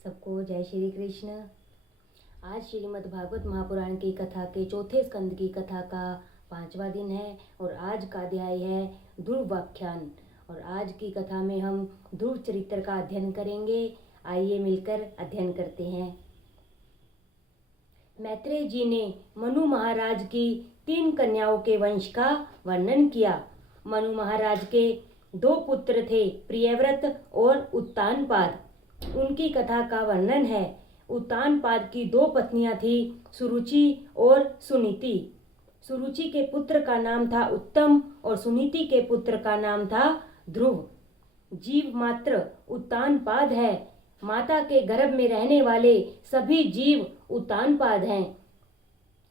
सबको जय श्री कृष्ण। आज श्रीमद् भागवत महापुराण की कथा के चौथे स्कंद की कथा का 5वां दिन है और आज का अध्याय है ध्रुवाख्यान। और आज की कथा में हम ध्रुव चरित्र का अध्ययन करेंगे। आइए मिलकर अध्ययन करते हैं। मैत्रेय जी ने मनु महाराज की 3 कन्याओं के वंश का वर्णन किया। मनु महाराज के 2 पुत्र थे, प्रियव्रत और उत्तानपाद। उनकी कथा का वर्णन है। उत्तानपाद की 2 पत्नियां थी, सुरुचि और सुनीति। सुरुचि के पुत्र का नाम था उत्तम और सुनीति के पुत्र का नाम था ध्रुव। जीव मात्र उत्तानपाद है। माता के गर्भ में रहने वाले सभी जीव उत्तानपाद हैं।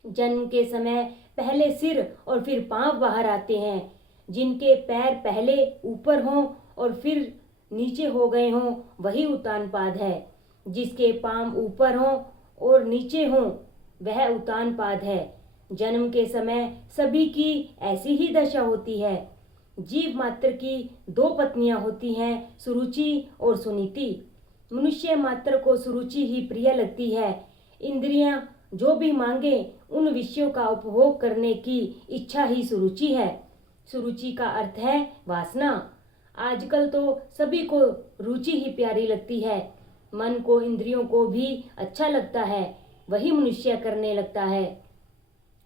जन्म के समय पहले सिर और फिर पांव बाहर आते हैं। जिनके पैर पहले ऊपर हों और फिर नीचे हो गए हों वही उत्तानपाद है। जिसके पांव ऊपर हों और नीचे हों वह उत्तानपाद है। जन्म के समय सभी की ऐसी ही दशा होती है। जीव मात्र की 2 पत्नियां होती हैं, सुरुचि और सुनीति। मनुष्य मात्र को सुरुचि ही प्रिय लगती है। इंद्रियां जो भी मांगे उन विषयों का उपभोग करने की इच्छा ही सुरुचि है। सुरुचि का अर्थ है वासना। आजकल तो सभी को रुचि ही प्यारी लगती है। मन को, इंद्रियों को भी अच्छा लगता है, वही मनुष्य करने लगता है।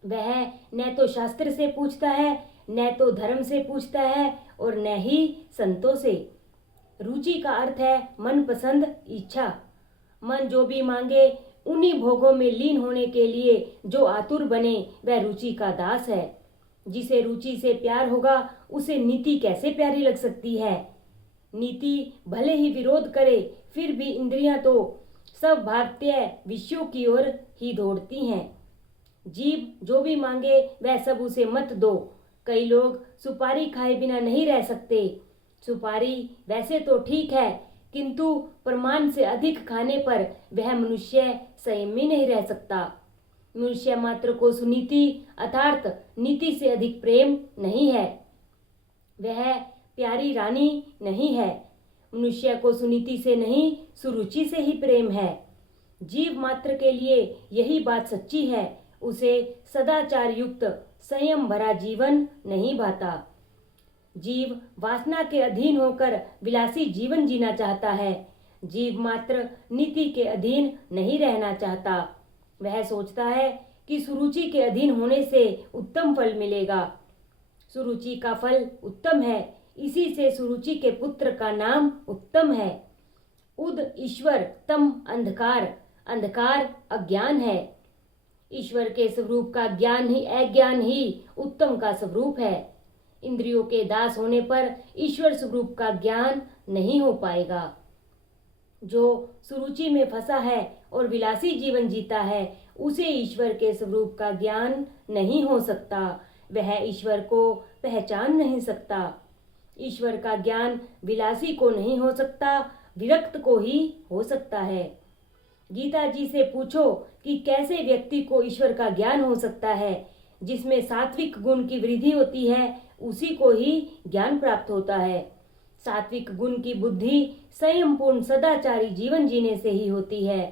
वह न तो शास्त्र से पूछता है, न तो धर्म से पूछता है और न ही संतों से। रुचि का अर्थ है मनपसंद इच्छा। मन जो भी मांगे उन्हीं भोगों में लीन होने के लिए जो आतुर बने वह रुचि का दास है। जिसे रुचि से प्यार होगा उसे नीति कैसे प्यारी लग सकती है। नीति भले ही विरोध करे फिर भी इंद्रियां तो सब भारतीय विषयों की ओर ही दौड़ती हैं। जीव जो भी मांगे वह सब उसे मत दो। कई लोग सुपारी खाए बिना नहीं रह सकते। सुपारी वैसे तो ठीक है, किंतु प्रमाण से अधिक खाने पर वह मनुष्य संयमी नहीं रह सकता। मनुष्य मात्र को सुनीति अर्थात नीति से अधिक प्रेम नहीं है। वह प्यारी रानी नहीं है। मनुष्य को सुनीति से नहीं, सुरुचि से ही प्रेम है। जीव मात्र के लिए यही बात सच्ची है। उसे सदाचार युक्त संयम भरा जीवन नहीं भाता। जीव वासना के अधीन होकर विलासी जीवन जीना चाहता है। जीव मात्र नीति के अधीन नहीं रहना चाहता। वह सोचता है कि सुरुचि के अधीन होने से उत्तम फल मिलेगा। सुरुचि का फल उत्तम है, इसी से सुरुचि के पुत्र का नाम उत्तम है। उद ईश्वर, तम अंधकार, अंधकार अज्ञान है। ईश्वर के स्वरूप का ज्ञान ही अज्ञान ही उत्तम का स्वरूप है। इंद्रियों के दास होने पर ईश्वर स्वरूप का ज्ञान नहीं हो पाएगा। जो सुरुचि में फंसा है और विलासी जीवन जीता है उसे ईश्वर के स्वरूप का ज्ञान नहीं हो सकता। वह ईश्वर को पहचान नहीं सकता। ईश्वर का ज्ञान विलासी को नहीं हो सकता, विरक्त को ही हो सकता है। गीता जी से पूछो कि कैसे व्यक्ति को ईश्वर का ज्ञान हो सकता है। जिसमें सात्विक गुण की वृद्धि होती है उसी को ही ज्ञान प्राप्त होता है। सात्विक गुण की बुद्धि संयमपूर्ण सदाचारी जीवन जीने से ही होती है।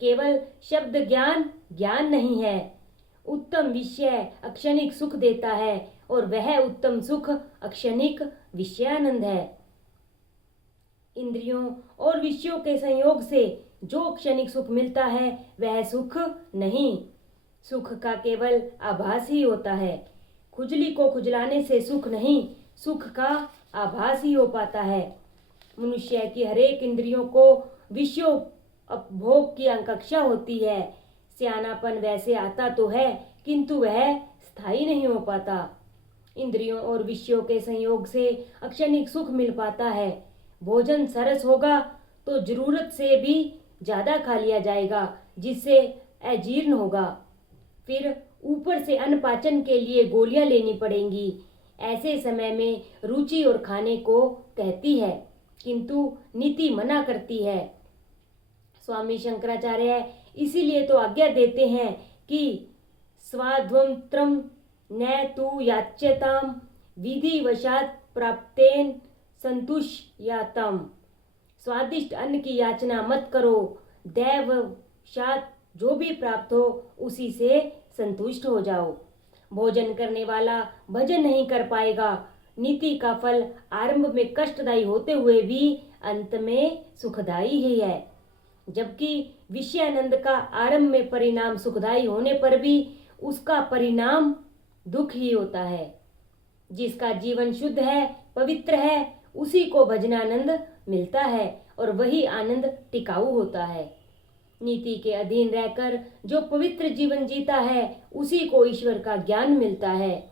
केवल शब्द ज्ञान ज्ञान नहीं है। उत्तम विषय अक्षणिक सुख देता है और वह उत्तम सुख अक्षणिक विषयानंद है। इंद्रियों और विषयों के संयोग से जो क्षणिक सुख मिलता है वह सुख नहीं, सुख का केवल आभास ही होता है। खुजली को खुजलाने से सुख नहीं, सुख का आभास ही हो पाता है। मनुष्य की हरेक इंद्रियों को विषयों उपभोग की आकांक्षा होती है। सियानापन वैसे आता तो है किंतु वह स्थायी नहीं हो पाता। इंद्रियों और विषयों के संयोग से अक्षणिक सुख मिल पाता है। भोजन सरस होगा तो जरूरत से भी ज्यादा खा लिया जाएगा जिससे अजीर्ण होगा। फिर ऊपर से अन्न पाचन के लिए गोलियां लेनी पड़ेंगी। ऐसे समय में रुचि और खाने को कहती है किंतु नीति मना करती है। स्वामी शंकराचार्य इसीलिए तो आज्ञा देते हैं कि स्वाध्वंत्रम न तु याच्यताम विधिवशात प्राप्तेन संतुष्यातम। स्वादिष्ट अन्न की याचना मत करो, दैवशात जो भी प्राप्त हो उसी से संतुष्ट हो जाओ। भोजन करने वाला भजन नहीं कर पाएगा। नीति का फल आरंभ में कष्टदायी होते हुए भी अंत में सुखदायी ही है, जबकि विषयानंद का आरंभ में परिणाम सुखदायी होने पर भी उसका परिणाम दुख ही होता है। जिसका जीवन शुद्ध है, पवित्र है, उसी को भजनानंद मिलता है और वही आनंद टिकाऊ होता है। नीति के अधीन रहकर जो पवित्र जीवन जीता है उसी को ईश्वर का ज्ञान मिलता है।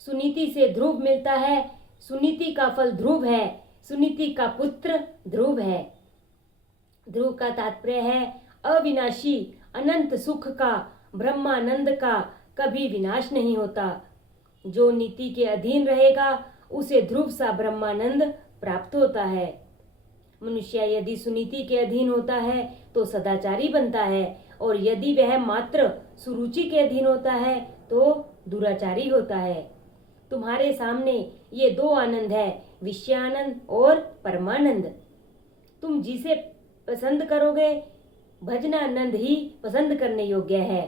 सुनीति से ध्रुव मिलता है। सुनीति का फल ध्रुव है। सुनीति का पुत्र ध्रुव है। ध्रुव का तात्पर्य है अविनाशी अनंत सुख का, ब्रह्मानंद का कभी विनाश नहीं होता। जो नीति के अधीन रहेगा उसे ध्रुव सा ब्रह्मानंद प्राप्त होता है। मनुष्य यदि सुनीति के अधीन होता है तो सदाचारी बनता है, और यदि वह मात्र सुरुचि के अधीन होता है तो दुराचारी होता है। तुम्हारे सामने ये दो आनंद है, विषयानंद और परमानंद। तुम जिसे पसंद करोगे भजनानंद ही पसंद करने योग्य है।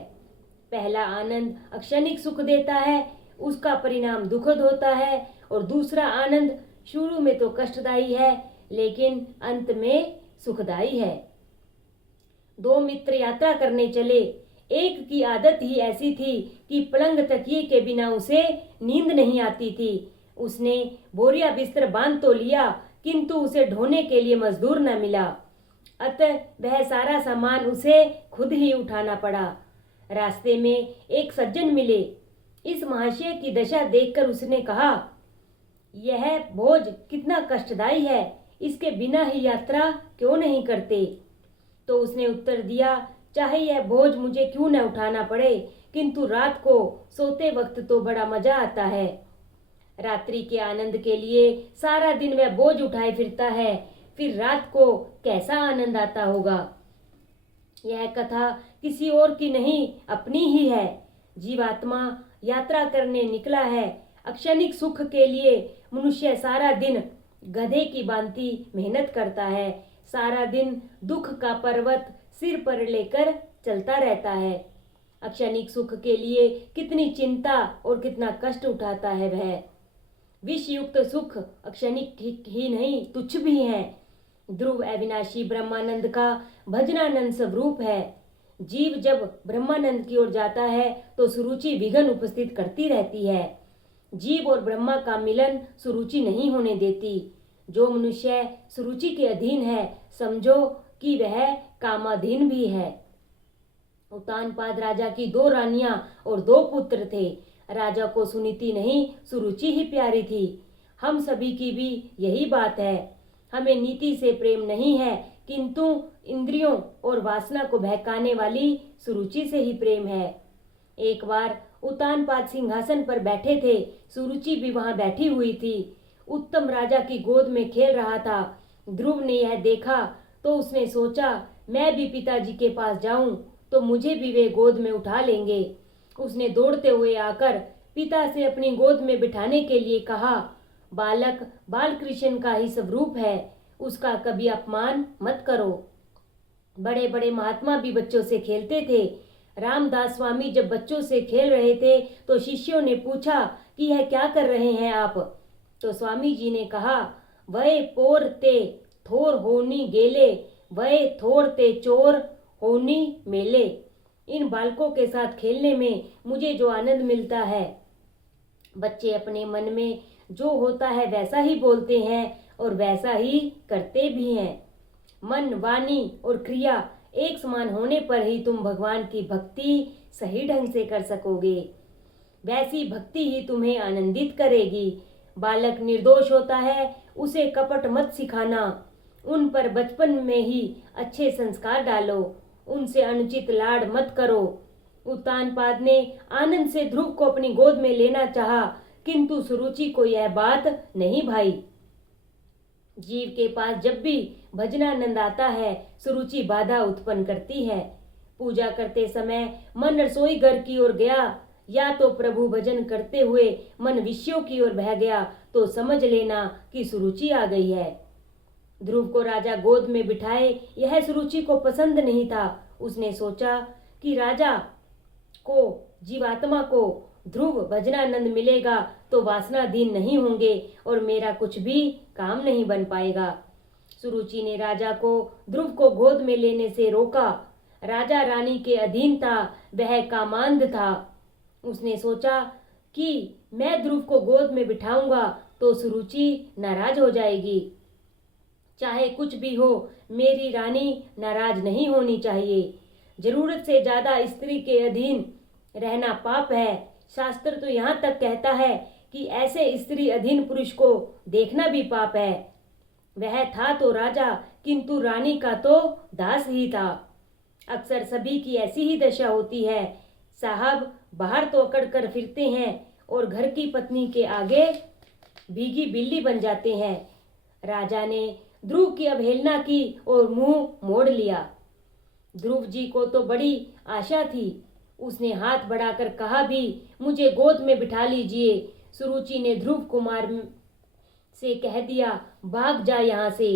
पहला आनंद अक्षणिक सुख देता है, उसका परिणाम दुखद होता है, और दूसरा आनंद शुरू में तो कष्टदायी है लेकिन अंत में सुखदायी है। दो मित्र यात्रा करने चले। एक की आदत ही ऐसी थी कि पलंग तकिए के बिना उसे नींद नहीं आती थी। उसने बोरिया बिस्तर बांध तो लिया किंतु उसे ढोने के लिए मजदूर न मिला, अतः वह सारा सामान उसे खुद ही उठाना पड़ा। रास्ते में एक सज्जन मिले। इस महाशय की दशा देखकर उसने कहा, यह बोझ कितना कष्टदायी है, इसके बिना ही यात्रा क्यों नहीं करते? तो उसने उत्तर दिया, चाहे यह बोझ मुझे क्यों न उठाना पड़े, किंतु रात को सोते वक्त तो बड़ा मजा आता है। रात्रि के आनंद के लिए सारा दिन वह बोझ उठाए फिरता है, फिर रात को कैसा आनंद आता होगा। यह कथा किसी और की नहीं, अपनी ही है। जीवात्मा यात्रा करने निकला है। अक्षणिक सुख के लिए मनुष्य सारा दिन गधे की भांति मेहनत करता है, सारा दिन दुख का पर्वत सिर पर लेकर चलता रहता है। अक्षणिक सुख के लिए कितनी चिंता और कितना कष्ट उठाता है वह। विष युक्त सुख अक्षणिक ही नहीं, तुच्छ भी है। ध्रुव अविनाशी ब्रह्मानंद का भजनानंद स्वरूप है। जीव जब ब्रह्मानंद की ओर जाता है तो सुरुचि विघ्न उपस्थित करती रहती है। जीव और ब्रह्मा का मिलन सुरुचि नहीं होने देती। जो मनुष्य सुरुचि के अधीन है, समझो कि वह कामाधीन भी है। उत्तानपाद राजा की 2 रानियां और 2 पुत्र थे। राजा को सुनीति नहीं, सुरुचि ही प्यारी थी। हम सभी की भी यही बात है। हमें नीति से प्रेम नहीं है, किंतु इंद्रियों और वासना को बहकाने वाली सुरुचि से ही प्रेम है। एक बार उत्तानपाद सिंहासन पर बैठे थे, सुरुचि भी वहां बैठी हुई थी। उत्तम राजा की गोद में खेल रहा था। ध्रुव ने यह देखा तो उसने सोचा, मैं भी पिताजी के पास जाऊं तो मुझे भी वे गोद में उठा लेंगे। उसने दौड़ते हुए आकर पिता से अपनी गोद में बिठाने के लिए कहा। बालक बालकृष्ण का ही स्वरूप है, उसका कभी अपमान मत करो। बड़े बड़े महात्मा भी बच्चों से खेलते थे। रामदास स्वामी जब बच्चों से खेल रहे थे तो शिष्यों ने पूछा कि यह क्या कर रहे हैं आप? तो स्वामी जी ने कहा, वह पोर ते थोर होनी गेले, वह थोर ते चोर होनी मेले। इन बालकों के साथ खेलने में मुझे जो आनंद मिलता है, बच्चे अपने मन में जो होता है वैसा ही बोलते हैं और वैसा ही करते भी हैं। मन, वाणी और क्रिया एक समान होने पर ही तुम भगवान की भक्ति सही ढंग से कर सकोगे। वैसी भक्ति ही तुम्हें आनंदित करेगी। बालक निर्दोष होता है, उसे कपट मत सिखाना। उन पर बचपन में ही अच्छे संस्कार डालो, उनसे अनुचित लाड मत करो। उत्तानपाद ने आनंद से ध्रुव को अपनी गोद में लेना चाहा, किंतु सुरुचि को यह बात नहीं भाई। जीव के पास जब भी भजनानंद आता है, सुरुचि बाधा उत्पन्न करती है। पूजा करते समय मन रसोई घर की ओर गया या तो प्रभु भजन करते हुए मन विषयों की ओर बह गया तो समझ लेना कि सुरुचि आ गई है। ध्रुव को राजा गोद में बिठाए यह सुरुचि को पसंद नहीं था। उसने सोचा कि राजा को, जीवात्मा को ध्रुव भजनानंद मिलेगा तो वासनाधीन नहीं होंगे और मेरा कुछ भी काम नहीं बन पाएगा। सुरुचि ने राजा को ध्रुव को गोद में लेने से रोका। राजा रानी के अधीन था, वह कामांध था। उसने सोचा कि मैं ध्रुव को गोद में बिठाऊंगा तो सुरुचि नाराज हो जाएगी। चाहे कुछ भी हो, मेरी रानी नाराज नहीं होनी चाहिए। जरूरत से ज्यादा स्त्री के अधीन रहना पाप है। शास्त्र तो यहाँ तक कहता है कि ऐसे स्त्री अधीन पुरुष को देखना भी पाप है। वह था तो राजा, किंतु रानी का तो दास ही था। अक्सर सभी की ऐसी ही दशा होती है। साहब बाहर तो अकड़ कर फिरते हैं और घर की पत्नी के आगे भीगी बिल्ली बन जाते हैं। राजा ने ध्रुव की अवहेलना की और मुंह मोड़ लिया। ध्रुव जी को तो बड़ी आशा थी। उसने हाथ बढ़ाकर कहा भी, मुझे गोद में बिठा लीजिए। सुरुचि ने ध्रुव कुमार से कह दिया, भाग जा यहाँ से।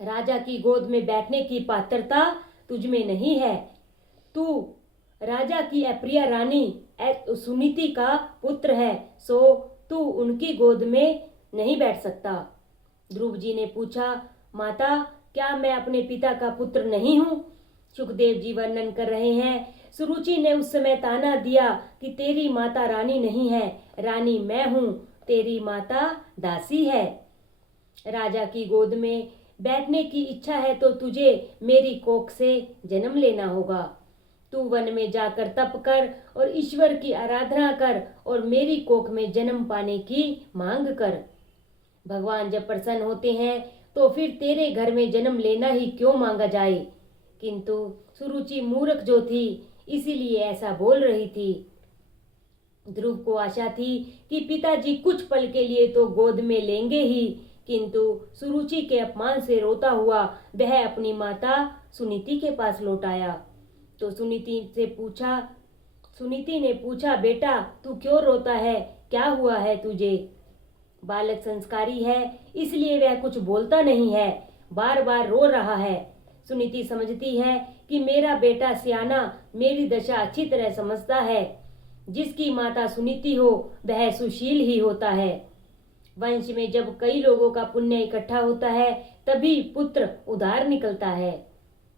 राजा की गोद में बैठने की पात्रता तुझमें नहीं है। तू राजा की अप्रिय रानी सुनीति का पुत्र है, सो तू उनकी गोद में नहीं बैठ सकता। ध्रुव जी ने पूछा, माता क्या मैं अपने पिता का पुत्र नहीं हूँ? सुखदेव जी वर्णन कर रहे हैं, सुरुचि ने उस समय ताना दिया कि तेरी माता रानी नहीं है, रानी मैं हूँ, तेरी माता दासी है। राजा की गोद में बैठने की इच्छा है तो तुझे मेरी कोख से जन्म लेना होगा। तू वन में जाकर तप कर और ईश्वर की आराधना कर और मेरी कोख में जन्म पाने की मांग कर। भगवान जब प्रसन्न होते हैं तो फिर तेरे घर में जन्म लेना ही क्यों मांगा जाए। किंतु सुरुचि मूर्ख जो थी इसीलिए ऐसा बोल रही थी। ध्रुव को आशा थी कि पिताजी कुछ पल के लिए तो गोद में लेंगे ही, किंतु सुरुचि के अपमान से रोता हुआ वह अपनी माता सुनीति के पास लौट आया। तो सुनीति ने पूछा, बेटा तू क्यों रोता है, क्या हुआ है तुझे? बालक संस्कारी है इसलिए वह कुछ बोलता नहीं है, बार बार रो रहा है। सुनीति समझती है कि मेरा बेटा सियाना मेरी दशा अच्छी तरह समझता है। जिसकी माता सुनीति हो वह सुशील ही होता है। वंश में जब कई लोगों का पुण्य इकट्ठा होता है तभी पुत्र उधार निकलता है।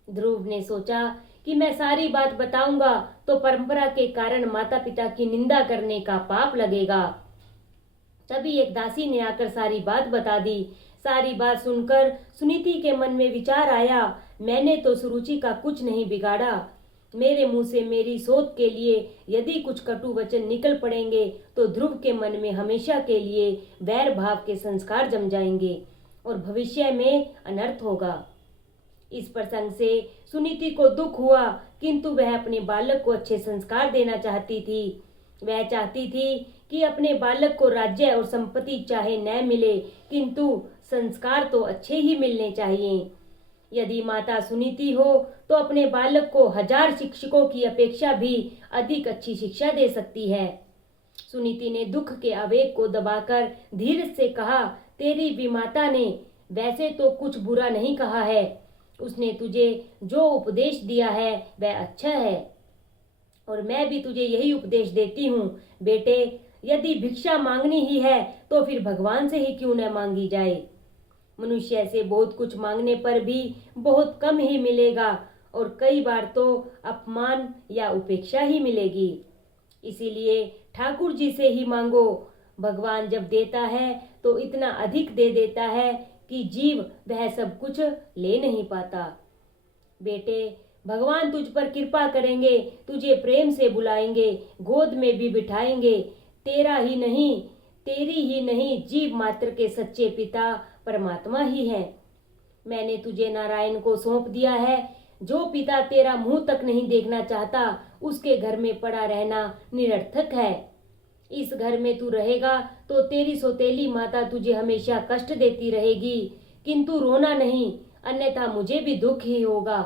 ध्रुव ने सोचा कि मैं सारी बात बताऊंगा तो परंपरा के कारण माता पिता की निंदा करने का पाप लगेगा। तभी एक दासी ने आकर सारी बात बता दी। सारी बात सुनकर सुनीति के मन में विचार आया, मैंने तो सुरुचि का कुछ नहीं बिगाड़ा। मेरे मुंह से मेरी सोच के लिए यदि कुछ कटु वचन निकल पड़ेंगे तो ध्रुव के मन में हमेशा के लिए वैर भाव के संस्कार जम जाएंगे और भविष्य में अनर्थ होगा। इस प्रसंग से सुनीति को दुख हुआ, किंतु वह अपने बालक को अच्छे संस्कार देना चाहती थी। वह चाहती थी कि अपने बालक को राज्य और संपत्ति चाहे न मिले, किंतु संस्कार तो अच्छे ही मिलने चाहिए। यदि माता सुनीति हो तो अपने बालक को 1000 शिक्षकों की अपेक्षा भी अधिक अच्छी शिक्षा दे सकती है। सुनीति ने दुख के आवेग को दबाकर धीरज से कहा, तेरी भी माता ने वैसे तो कुछ बुरा नहीं कहा है। उसने तुझे जो उपदेश दिया है वह अच्छा है और मैं भी तुझे यही उपदेश देती हूँ। बेटे, यदि भिक्षा मांगनी ही है तो फिर भगवान से ही क्यों न मांगी जाए। मनुष्य से बहुत कुछ मांगने पर भी बहुत कम ही मिलेगा और कई बार तो अपमान या उपेक्षा ही मिलेगी। इसीलिए ठाकुर जी से ही मांगो। भगवान जब देता है तो इतना अधिक दे देता है कि जीव वह सब कुछ ले नहीं पाता। बेटे, भगवान तुझ पर कृपा करेंगे, तुझे प्रेम से बुलाएंगे, गोद में भी बिठाएंगे। तेरी ही नहीं जीव मात्र के सच्चे पिता परमात्मा ही है। मैंने तुझे नारायण को सौंप दिया है। जो पिता तेरा मुंह तक नहीं देखना चाहता उसके घर में पड़ा रहना निरर्थक है। इस घर में तू रहेगा तो तेरी सौतेली माता तुझे हमेशा कष्ट देती रहेगी, किंतु रोना नहीं, अन्यथा मुझे भी दुख ही होगा।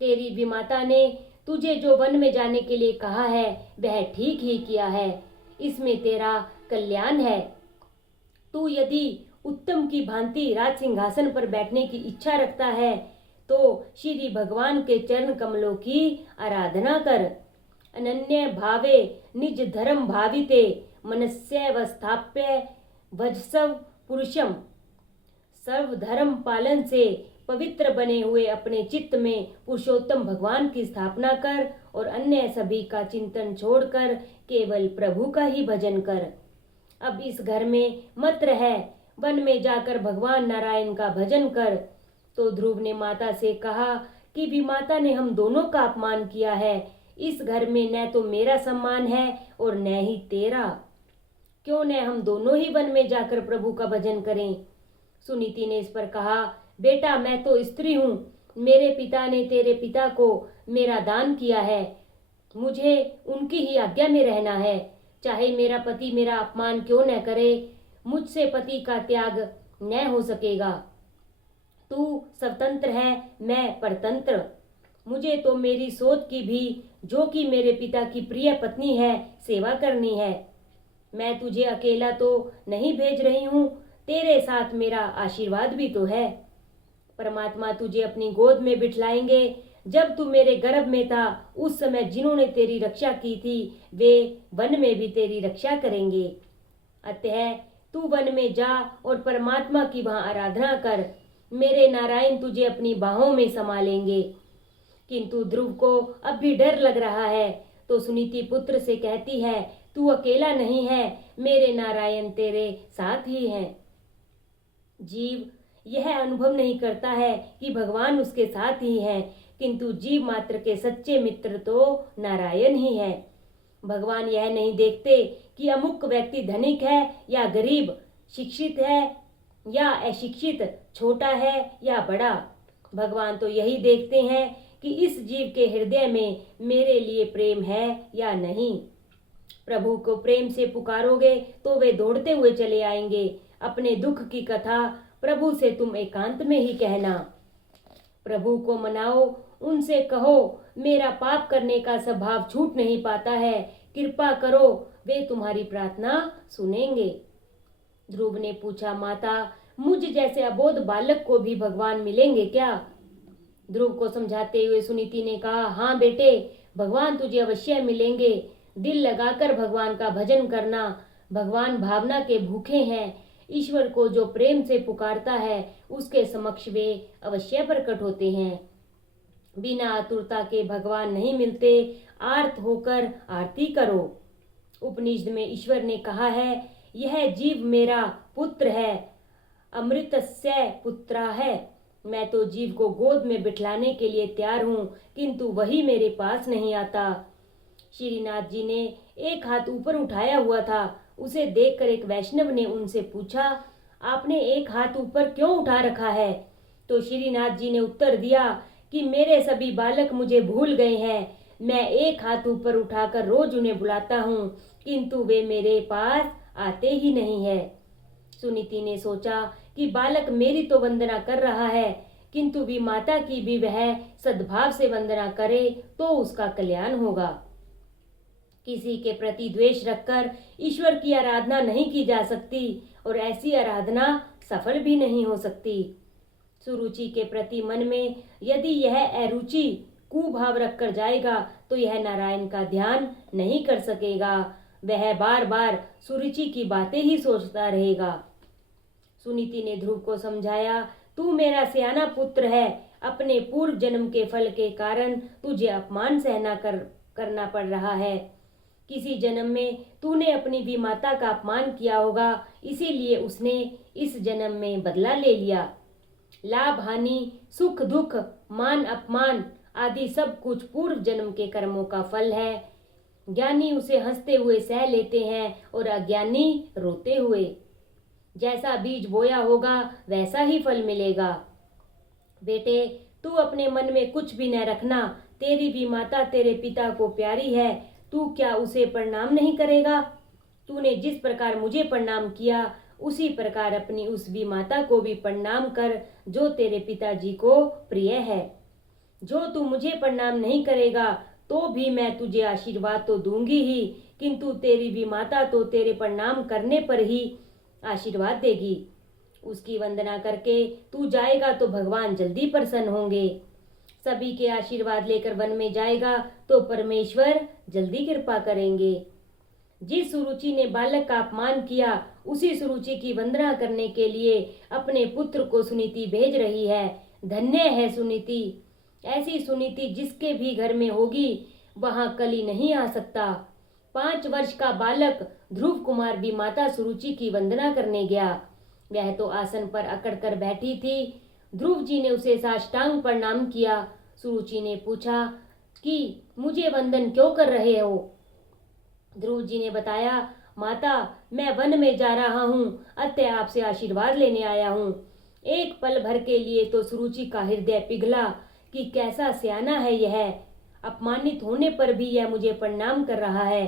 तेरी भी माता ने तुझे जो वन में जाने के लिए कहा है वह ठीक ही किया है, इसमें तेरा कल्याण है। तू यदि उत्तम की भांति राज सिंहासन पर बैठने की इच्छा रखता है तो श्री भगवान के चरण कमलों की आराधना कर। अनन्य भावे निज धर्म भाविते मनस्य वस्थाप्य भजसव पुरुषम। सर्व धर्म पालन से पवित्र बने हुए अपने चित्त में पुरुषोत्तम भगवान की स्थापना कर और अन्य सभी का चिंतन छोड़कर केवल प्रभु का ही भजन कर। अब इस घर में मत रह, वन में जाकर भगवान नारायण का भजन कर। तो ध्रुव ने माता से कहा कि विमाता ने हम दोनों का अपमान किया है। इस घर में न तो मेरा सम्मान है और न ही तेरा। क्यों न हम दोनों ही वन में जाकर प्रभु का भजन करें। सुनीति ने इस पर कहा, बेटा मैं तो स्त्री हूँ, मेरे पिता ने तेरे पिता को मेरा दान किया है, मुझे उनकी ही आज्ञा में रहना है। चाहे मेरा पति मेरा अपमान क्यों न करे, मुझसे पति का त्याग न हो सकेगा। तू स्वतंत्र है, मैं परतंत्र। मुझे तो मेरी सोच की भी, जो कि मेरे पिता की प्रिय पत्नी है, सेवा करनी है। मैं तुझे अकेला तो नहीं भेज रही हूँ, तेरे साथ मेरा आशीर्वाद भी तो है। परमात्मा तुझे अपनी गोद में बिठलाएंगे। जब तू मेरे गर्भ में था उस समय जिन्होंने तेरी रक्षा की थी वे वन में भी तेरी रक्षा करेंगे। अतः तू वन में जा और परमात्मा की वहां आराधना कर। मेरे नारायण तुझे अपनी बाहों में संभालेंगे। किंतु ध्रुव को अब भी डर लग रहा है तो सुनीति पुत्र से कहती है, तू अकेला नहीं है, मेरे नारायण तेरे साथ ही हैं। जीव यह अनुभव नहीं करता है कि भगवान उसके साथ ही हैं, किंतु जीव मात्र के सच्चे मित्र तो नारायण ही है। भगवान यह नहीं देखते कि अमुक व्यक्ति धनिक है या गरीब, शिक्षित है या अशिक्षित, छोटा है या बड़ा। भगवान तो यही देखते हैं कि इस जीव के हृदय में मेरे लिए प्रेम है या नहीं। प्रभु को प्रेम से पुकारोगे तो वे दौड़ते हुए चले आएंगे। अपने दुख की कथा प्रभु से तुम एकांत में ही कहना। प्रभु को मनाओ, उनसे कहो मेरा पाप करने का स्वभाव छूट नहीं पाता है, कृपा करो, वे तुम्हारी प्रार्थना सुनेंगे। ध्रुव ने पूछा, माता मुझ जैसे अबोध बालक को भी भगवान मिलेंगे क्या? ध्रुव को समझाते हुए सुनीति ने कहा, हाँ बेटे, भगवान तुझे अवश्य मिलेंगे। दिल लगाकर भगवान का भजन करना। भगवान भावना के भूखे हैं। ईश्वर को जो प्रेम से पुकारता है उसके समक्ष वे अवश्य प्रकट होते हैं। बिना आतुरता के भगवान नहीं मिलते। आर्त होकर आरती करो। उपनिषद में ईश्वर ने कहा है, यह जीव मेरा पुत्र है, अमृतस्य पुत्रा है। मैं तो जीव को गोद में बिठलाने के लिए तैयार हूँ, किंतु वही मेरे पास नहीं आता। श्रीनाथ जी ने एक हाथ ऊपर उठाया हुआ था। उसे देखकर एक वैष्णव ने उनसे पूछा, आपने एक हाथ ऊपर क्यों उठा रखा है? तो श्रीनाथ जी ने उत्तर दिया कि मेरे सभी बालक मुझे भूल गए हैं। मैं एक हाथ ऊपर उठाकर रोज उन्हें बुलाता हूँ, किंतु वे मेरे पास आते ही नहीं है। सुनीति ने सोचा कि बालक मेरी तो वंदना कर रहा है, किंतु भी माता की भी वह सद्भाव से वंदना करे तो उसका कल्याण होगा। किसी के प्रति द्वेष रखकर ईश्वर की आराधना नहीं की जा सकती और ऐसी आराधना सफल भी नहीं हो सकती। सुरुचि के प्रति मन में यदि यह अरुचि कुभाव रखकर जाएगा तो यह नारायण का ध्यान नहीं कर सकेगा। वह बार बार सुरुचि की बातें ही सोचता रहेगा। सुनीति ने ध्रुव को समझाया, तू मेरा सियाना पुत्र है। अपने पूर्व जन्म के फल के कारण तुझे अपमान सहना करना पड़ रहा है। किसी जन्म में तूने अपनी भी माता का अपमान किया होगा, इसीलिए उसने इस जन्म में बदला ले लिया। लाभ हानि, सुख दुख, मान अपमान आदि सब कुछ पूर्व जन्म के कर्मों का फल है। ज्ञानी उसे हंसते हुए सह लेते हैं और अज्ञानी रोते हुए। जैसा बीज बोया होगा वैसा ही फल मिलेगा। बेटे, तू अपने मन में कुछ भी न रखना। तेरी भी माता तेरे पिता को प्यारी है, तू क्या उसे प्रणाम नहीं करेगा? तूने जिस प्रकार मुझे प्रणाम किया उसी प्रकार अपनी उस भी माता को भी प्रणाम कर जो तेरे पिताजी को प्रिय है। जो तू मुझे प्रणाम नहीं करेगा तो भी मैं तुझे आशीर्वाद तो दूंगी ही, किंतु तेरी भी माता तो तेरे प्रणाम करने पर ही आशीर्वाद देगी। उसकी वंदना करके तू जाएगा तो भगवान जल्दी प्रसन्न होंगे। सभी के आशीर्वाद लेकर वन में जाएगा तो परमेश्वर जल्दी कृपा करेंगे। जिस सुरुचि ने बालक का अपमान किया, उसी सुरुचि की वंदना करने के लिए अपने पुत्र को सुनीति भेज रही है। धन्य है सुनीति। ऐसी सुनीति जिसके भी घर में होगी वहां कली नहीं आ सकता। 5 वर्ष का बालक ध्रुव कुमार भी माता सुरुचि की वंदना करने गया। वह तो आसन पर अकड़ कर बैठी थी। ध्रुव जी ने उसे साष्टांग प्रणाम किया। सुरुचि ने पूछा कि मुझे वंदन क्यों कर रहे हो? ध्रुव जी ने बताया, माता मैं वन में जा रहा हूँ, अतः आपसे आशीर्वाद लेने आया हूँ। एक पल भर के लिए तो सुरुचि का हृदय पिघला कि कैसा सियाना है यह। अपमानित होने पर भी यह मुझे प्रणाम कर रहा है,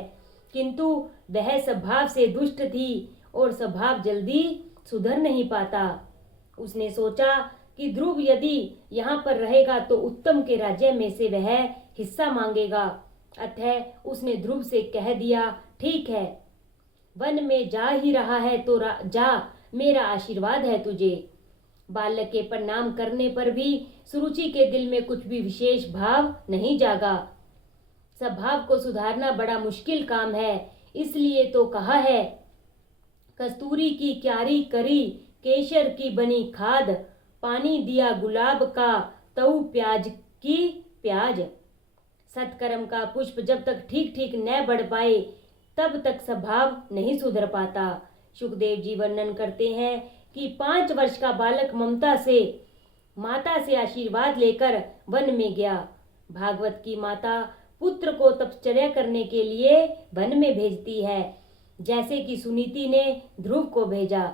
किंतु वह स्वभाव से दुष्ट थी और स्वभाव जल्दी सुधर नहीं पाता। उसने सोचा कि ध्रुव यदि यहाँ पर रहेगा तो उत्तम के राज्य में से वह हिस्सा मांगेगा। अतः उसने ध्रुव से कह दिया, ठीक है, वन में जा ही रहा है तो जा, मेरा आशीर्वाद है तुझे। बालक के प्रणाम करने पर भी सुरुचि के दिल में कुछ भी विशेष भाव नहीं जागा। स्वभाव को सुधारना बड़ा मुश्किल काम है, इसलिए तो कहा है, कस्तूरी की क्यारी करी, केसर की बनी खाद, पानी दिया गुलाब का, तऊ प्याज की प्याज। सत्कर्म का पुष्प जब तक ठीक ठीक न बढ़ पाए तब तक स्वभाव नहीं सुधर पाता। सुखदेव जी वर्णन करते हैं कि 5 वर्ष का बालक ममता से माता से आशीर्वाद लेकर वन में गया। भागवत की माता पुत्र को तपश्चर्या करने के लिए वन में भेजती है, जैसे कि सुनीति ने ध्रुव को भेजा।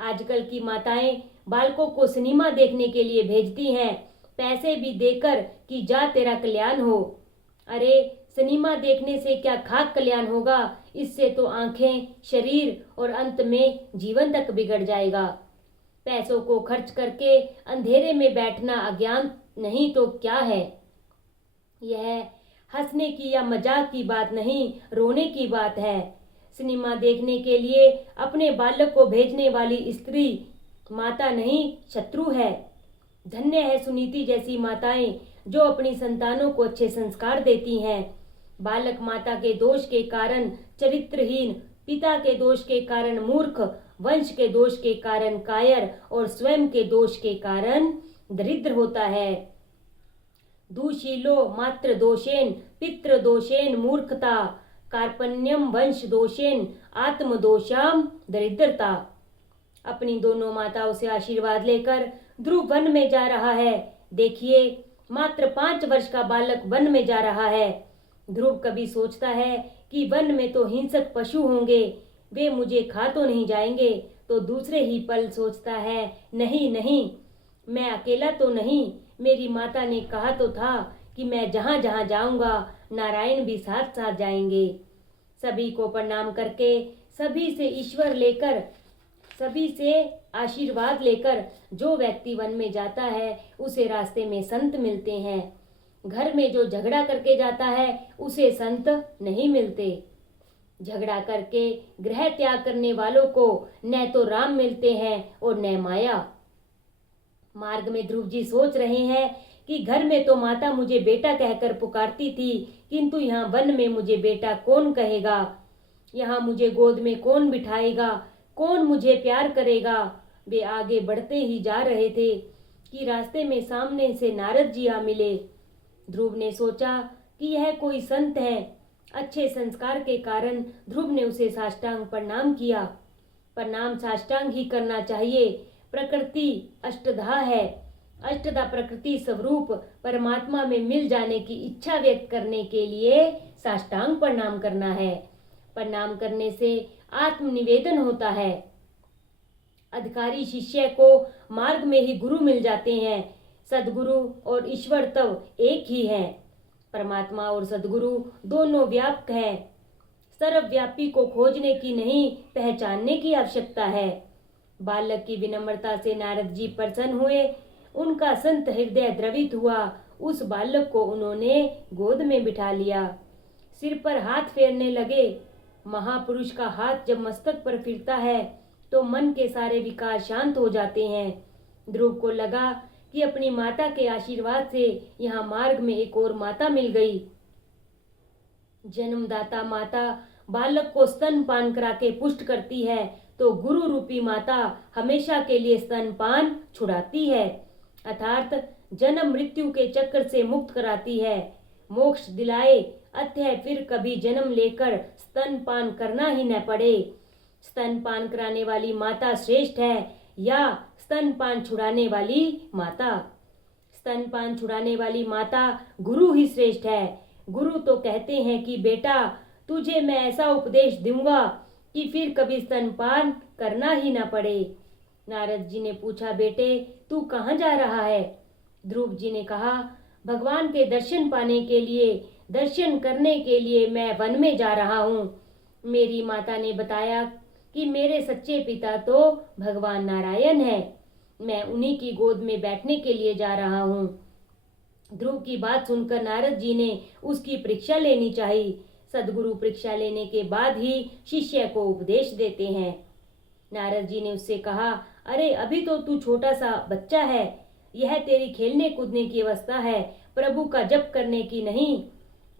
आजकल की माताएं बालकों को सिनेमा देखने के लिए भेजती हैं, पैसे भी देकर कि जा तेरा कल्याण हो। अरे सिनेमा देखने से क्या खाक कल्याण होगा? इससे तो आंखें, शरीर और अंत में जीवन तक बिगड़ जाएगा। पैसों को खर्च करके अंधेरे में बैठना अज्ञान नहीं तो क्या है? यह हंसने की या मजाक की बात नहीं, रोने की बात है। सिनेमा देखने के लिए अपने बालक को भेजने वाली स्त्री माता नहीं, शत्रु है। धन्य है सुनीति जैसी माताएं जो अपनी संतानों को अच्छे संस्कार देती हैं। बालक माता के दोष के कारण चरित्रहीन, पिता के दोष के कारण मूर्ख, वंश के दोष के कारण कायर और स्वयं के दोष के कारण दरिद्र होता है। दुशीलो मात्र दोषेन पितृ दोषेन मूर्खता, कार्पण्यम वंश दोषेन आत्मदोषाम दरिद्रता। अपनी दोनों माताओं से आशीर्वाद लेकर ध्रुव वन में जा रहा है। देखिए, मात्र 5 वर्ष का बालक वन में जा रहा है। ध्रुव कभी सोचता है कि वन में तो हिंसक पशु होंगे, वे मुझे खा तो नहीं जाएंगे, तो दूसरे ही पल सोचता है, नहीं नहीं, मैं अकेला तो नहीं, मेरी माता ने कहा तो था कि मैं जहाँ जहाँ जाऊंगा नारायण भी साथ साथ जाएंगे। सभी को प्रणाम करके, सभी से ईश्वर लेकर, सभी से आशीर्वाद लेकर जो व्यक्ति वन में जाता है उसे रास्ते में संत मिलते हैं। घर में जो झगड़ा करके जाता है उसे संत नहीं मिलते। झगड़ा करके गृह त्याग करने वालों को न तो राम मिलते हैं और न माया। मार्ग में ध्रुव जी सोच रहे हैं कि घर में तो माता मुझे बेटा कहकर पुकारती थी, किंतु यहाँ वन में मुझे बेटा कौन कहेगा? यहाँ मुझे गोद में कौन बिठाएगा? कौन मुझे प्यार करेगा? वे आगे बढ़ते ही जा रहे थे कि रास्ते में सामने से नारद जी आ मिले। ध्रुव ने सोचा कि यह कोई संत है। अच्छे संस्कार के कारण ध्रुव ने उसे साष्टांग प्रणाम किया। प्रणाम साष्टांग ही करना चाहिए। प्रकृति अष्टधा है। अष्टधा प्रकृति स्वरूप परमात्मा में मिल जाने की इच्छा व्यक्त करने के लिए साष्टांग प्रणाम करना है। प्रणाम करने से आत्मनिवेदन होता है। अधिकारी शिष्य को मार्ग में ही गुरु मिल जाते हैं। सद्गुरु और ईश्वर तब एक ही है। परमात्मा और सद्गुरु दोनों व्यापक हैं। सर्वव्यापी को खोजने की नहीं, पहचानने की आवश्यकता है। बालक की विनम्रता से नारद जी प्रसन्न हुए। उनका संत हृदय द्रवित हुआ। उस बालक को उन्होंने गोद में बिठा लिया। सिर पर हाथ फेरने लगे। महापुरुष का हाथ जब मस्तक पर फिरता है तो मन के सारे विकार शांत हो जाते हैं। ध्रुव को लगा कि अपनी माता के आशीर्वाद से यहाँ मार्ग में एक और माता मिल गई। जन्मदाता माता बालक को स्तनपान करा के पुष्ट करती है, तो गुरु रूपी माता हमेशा के लिए स्तनपान छुड़ाती है, अर्थात जन्म मृत्यु के चक्र से मुक्त कराती है, मोक्ष दिलाए, अतः फिर कभी जन्म लेकर स्तनपान करना ही न पड़े। स्तनपान कराने वाली माता श्रेष्ठ है या स्तनपान छुड़ाने वाली माता? स्तनपान छुड़ाने वाली माता गुरु ही श्रेष्ठ है। गुरु तो कहते हैं कि बेटा, तुझे मैं ऐसा उपदेश दूंगा कि फिर कभी स्तनपान करना ही न पड़े। नारद जी ने पूछा, बेटे तू कहाँ जा रहा है? ध्रुव जी ने कहा, भगवान के दर्शन पाने के लिए, दर्शन करने के लिए मैं वन में जा रहा हूँ। मेरी माता ने बताया कि मेरे सच्चे पिता तो भगवान नारायण है, मैं उन्हीं की गोद में बैठने के लिए जा रहा हूँ। ध्रुव की बात सुनकर नारद जी ने उसकी परीक्षा लेनी चाहिए। सदगुरु परीक्षा लेने के बाद ही शिष्य को उपदेश देते हैं। नारद जी ने उससे कहा, अरे अभी तो तू छोटा सा बच्चा है, यह तेरी खेलने कूदने की अवस्था है, प्रभु का जप करने की नहीं।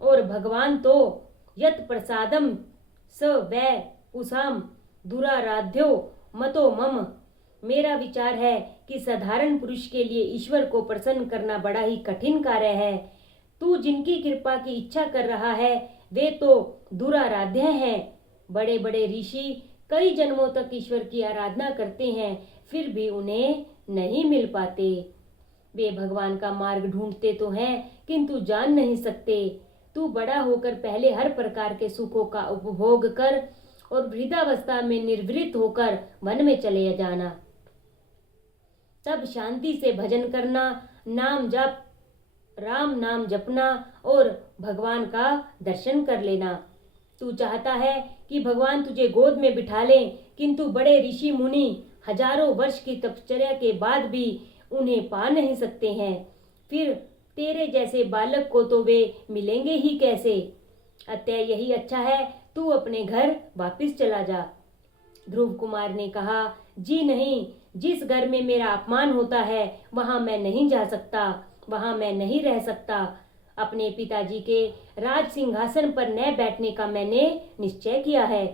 और भगवान तो यत प्रसादम स वै पुसाम दुराराध्यो मतो मम। मेरा विचार है कि साधारण पुरुष के लिए ईश्वर को प्रसन्न करना बड़ा ही कठिन कार्य है। तू जिनकी कृपा की इच्छा कर रहा है वे तो दुराराध्य हैं। बड़े बड़े ऋषि कई जन्मों तक ईश्वर की आराधना करते हैं, फिर भी उन्हें नहीं मिल पाते। वे भगवान का मार्ग ढूंढते तो हैं किंतु जान नहीं सकते। तू बड़ा होकर पहले हर प्रकार के सुखों का उपभोग कर और वृद्धावस्था में निर्वृत्त होकर वन में चले जाना, तब शांति से भजन करना, नाम जप, राम नाम जपना और भगवान का दर्शन कर लेना। तू चाहता है कि भगवान तुझे गोद में बिठा लें, किंतु बड़े ऋषि मुनि हजारों वर्ष की तपश्चर्या के बाद भी उन्हें पा नहीं सकते हैं, फिर तेरे जैसे बालक को तो वे मिलेंगे ही कैसे? अतः यही अच्छा है तू अपने घर वापिस चला जा। ध्रुव कुमार ने कहा, जी नहीं, जिस घर में मेरा अपमान होता है वहां मैं नहीं जा सकता, वहां मैं नहीं रह सकता। अपने पिताजी के राज सिंहासन पर न बैठने का मैंने निश्चय किया है।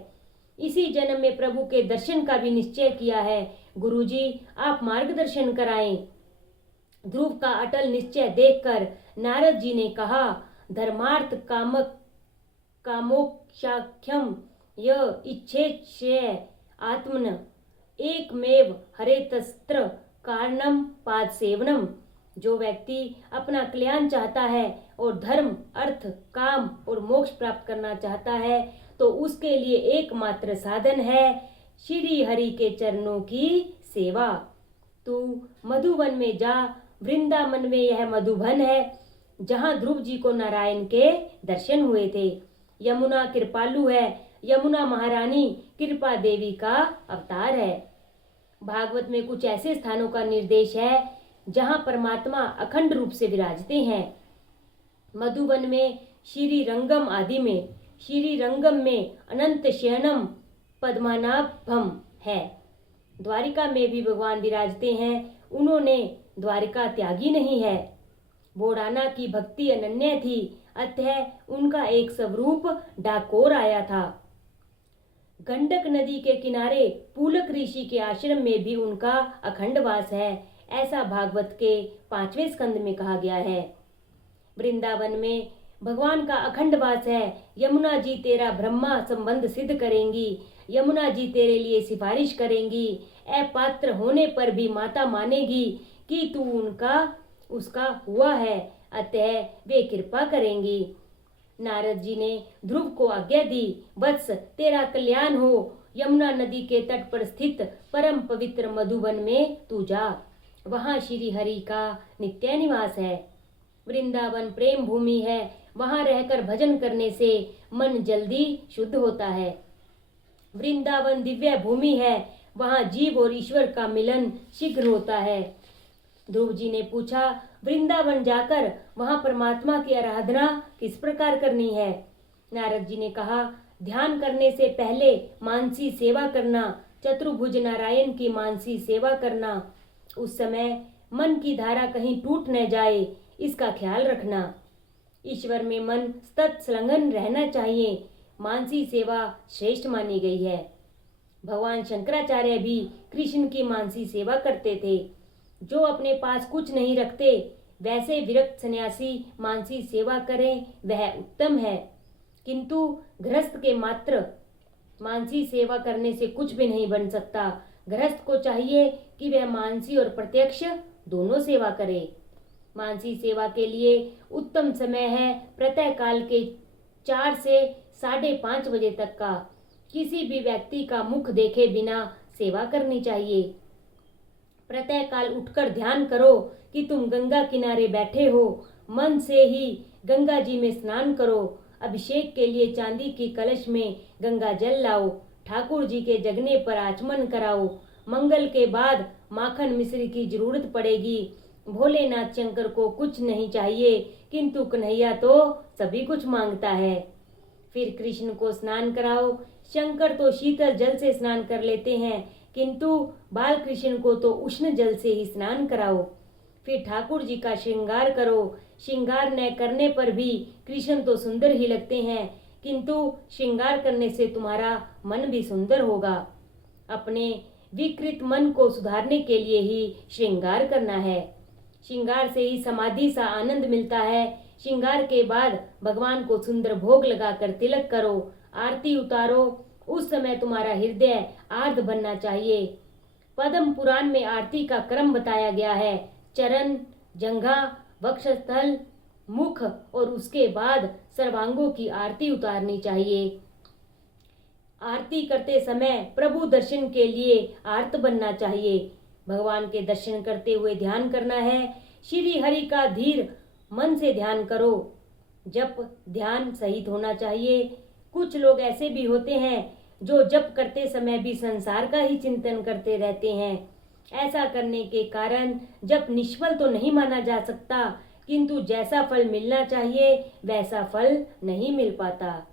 इसी जन्म में प्रभु के दर्शन का भी निश्चय किया है। गुरुजी, आप मार्गदर्शन कराएं। ध्रुव का अटल निश्चय देखकर नारद जी ने कहा, धर्मार्थ कामक कामोक्षाख्यम य इच्छेच्छ्य आत्मन एकमेव हरेतस्त्र कारणम पाद सेवनम। जो व्यक्ति अपना कल्याण चाहता है और धर्म, अर्थ, काम और मोक्ष प्राप्त करना चाहता है तो उसके लिए एकमात्र साधन है श्री हरि के चरणों की सेवा। तू मधुवन में जा, वृंदावन में यह मधुबन है जहाँ ध्रुव जी को नारायण के दर्शन हुए थे। यमुना कृपालु है, यमुना महारानी कृपा देवी का अवतार है। भागवत में कुछ ऐसे स्थानों का निर्देश है जहाँ परमात्मा अखंड रूप से विराजते हैं। मधुबन में श्री रंगम आदि में, श्री रंगम में अनंत शयनम पद्मनाभम है। द्वारिका में भी भगवान विराजते हैं, उन्होंने द्वारिका त्यागी नहीं है। बोड़ाना की भक्ति अनन्य थी, अतः उनका एक स्वरूप डाकोर आया था। गंडक नदी के किनारे पूलक ऋषि के आश्रम में भी उनका अखंड वास है, ऐसा भागवत के 5वें स्कंद में कहा गया है। वृंदावन में भगवान का अखंड वास है। यमुना जी तेरा ब्रह्मा संबंध सिद्ध करेंगी, यमुना जी तेरे लिए सिफारिश करेंगी, अपात्र होने पर भी माता मानेगी कि तू उसका हुआ है, अतः वे कृपा करेंगी। नारद जी ने ध्रुव को आज्ञा दी, वत्स तेरा कल्याण हो, यमुना नदी के तट पर स्थित परम पवित्र मधुबन में तू जा, वहाँ श्री हरि का नित्य निवास है। वृंदावन प्रेम भूमि है, वहाँ रहकर भजन करने से मन जल्दी शुद्ध होता है। वृंदावन दिव्य भूमि है, वहाँ जीव और ईश्वर का मिलन शीघ्र होता है। ध्रुव जी ने पूछा, वृंदावन जाकर वहाँ परमात्मा की आराधना किस प्रकार करनी है? नारद जी ने कहा, ध्यान करने से पहले मानसी सेवा करना, चतुर्भुज नारायण की मानसी सेवा करना। उस समय मन की धारा कहीं टूट न जाए, इसका ख्याल रखना। ईश्वर में मन सतत संलग्न रहना चाहिए। मानसी सेवा श्रेष्ठ मानी गई है। भगवान शंकराचार्य भी कृष्ण की मानसी सेवा करते थे। जो अपने पास कुछ नहीं रखते, वैसे विरक्त सन्यासी मानसी सेवा करें, वह उत्तम है। किंतु गृहस्थ के मात्र मानसी सेवा करने से कुछ भी नहीं बन सकता। गृहस्थ को चाहिए कि वह मानसी और प्रत्यक्ष दोनों सेवा करे। मानसी सेवा के लिए उत्तम समय है प्रातः काल के 4 से 5:30 बजे तक का। किसी भी व्यक्ति का मुख देखे बिना सेवा करनी चाहिए। प्रातः काल उठकर ध्यान करो कि तुम गंगा किनारे बैठे हो। मन से ही गंगा जी में स्नान करो। अभिषेक के लिए चांदी की कलश में गंगा जल लाओ। ठाकुर जी के जगने पर आचमन कराओ। मंगल के बाद माखन मिश्री की जरूरत पड़ेगी। भोलेनाथ शंकर को कुछ नहीं चाहिए, किंतु कन्हैया तो सभी कुछ मांगता है। फिर कृष्ण को स्नान कराओ। शंकर तो शीतल जल से स्नान कर लेते हैं, किंतु बाल कृष्ण को तो उष्ण जल से ही स्नान कराओ। फिर ठाकुर जी का श्रृंगार करो। श्रृंगार न करने पर भी कृष्ण तो सुंदर ही लगते हैं, किंतु श्रृंगार करने से तुम्हारा मन भी सुंदर होगा। अपने विकृत मन को सुधारने के लिए ही श्रृंगार करना है। श्रृंगार से ही समाधि सा आनंद मिलता है। श्रृंगार के बाद भगवान को सुंदर भोग लगाकर तिलक करो, आरती उतारो। उस समय तुम्हारा हृदय आर्द्र बनना चाहिए। पद्म पुराण में आरती का क्रम बताया गया है। चरण, जंघा, वक्षस्थल, मुख और उसके बाद सर्वांगों की आरती उतारनी चाहिए। आरती करते समय प्रभु दर्शन के लिए आर्त बनना चाहिए। भगवान के दर्शन करते हुए ध्यान करना है। श्री हरि का धीर मन से ध्यान करो। जप ध्यान सहित होना चाहिए। कुछ लोग ऐसे भी होते हैं जो जप करते समय भी संसार का ही चिंतन करते रहते हैं। ऐसा करने के कारण जप निष्फल तो नहीं माना जा सकता, किंतु जैसा फल मिलना चाहिए वैसा फल नहीं मिल पाता।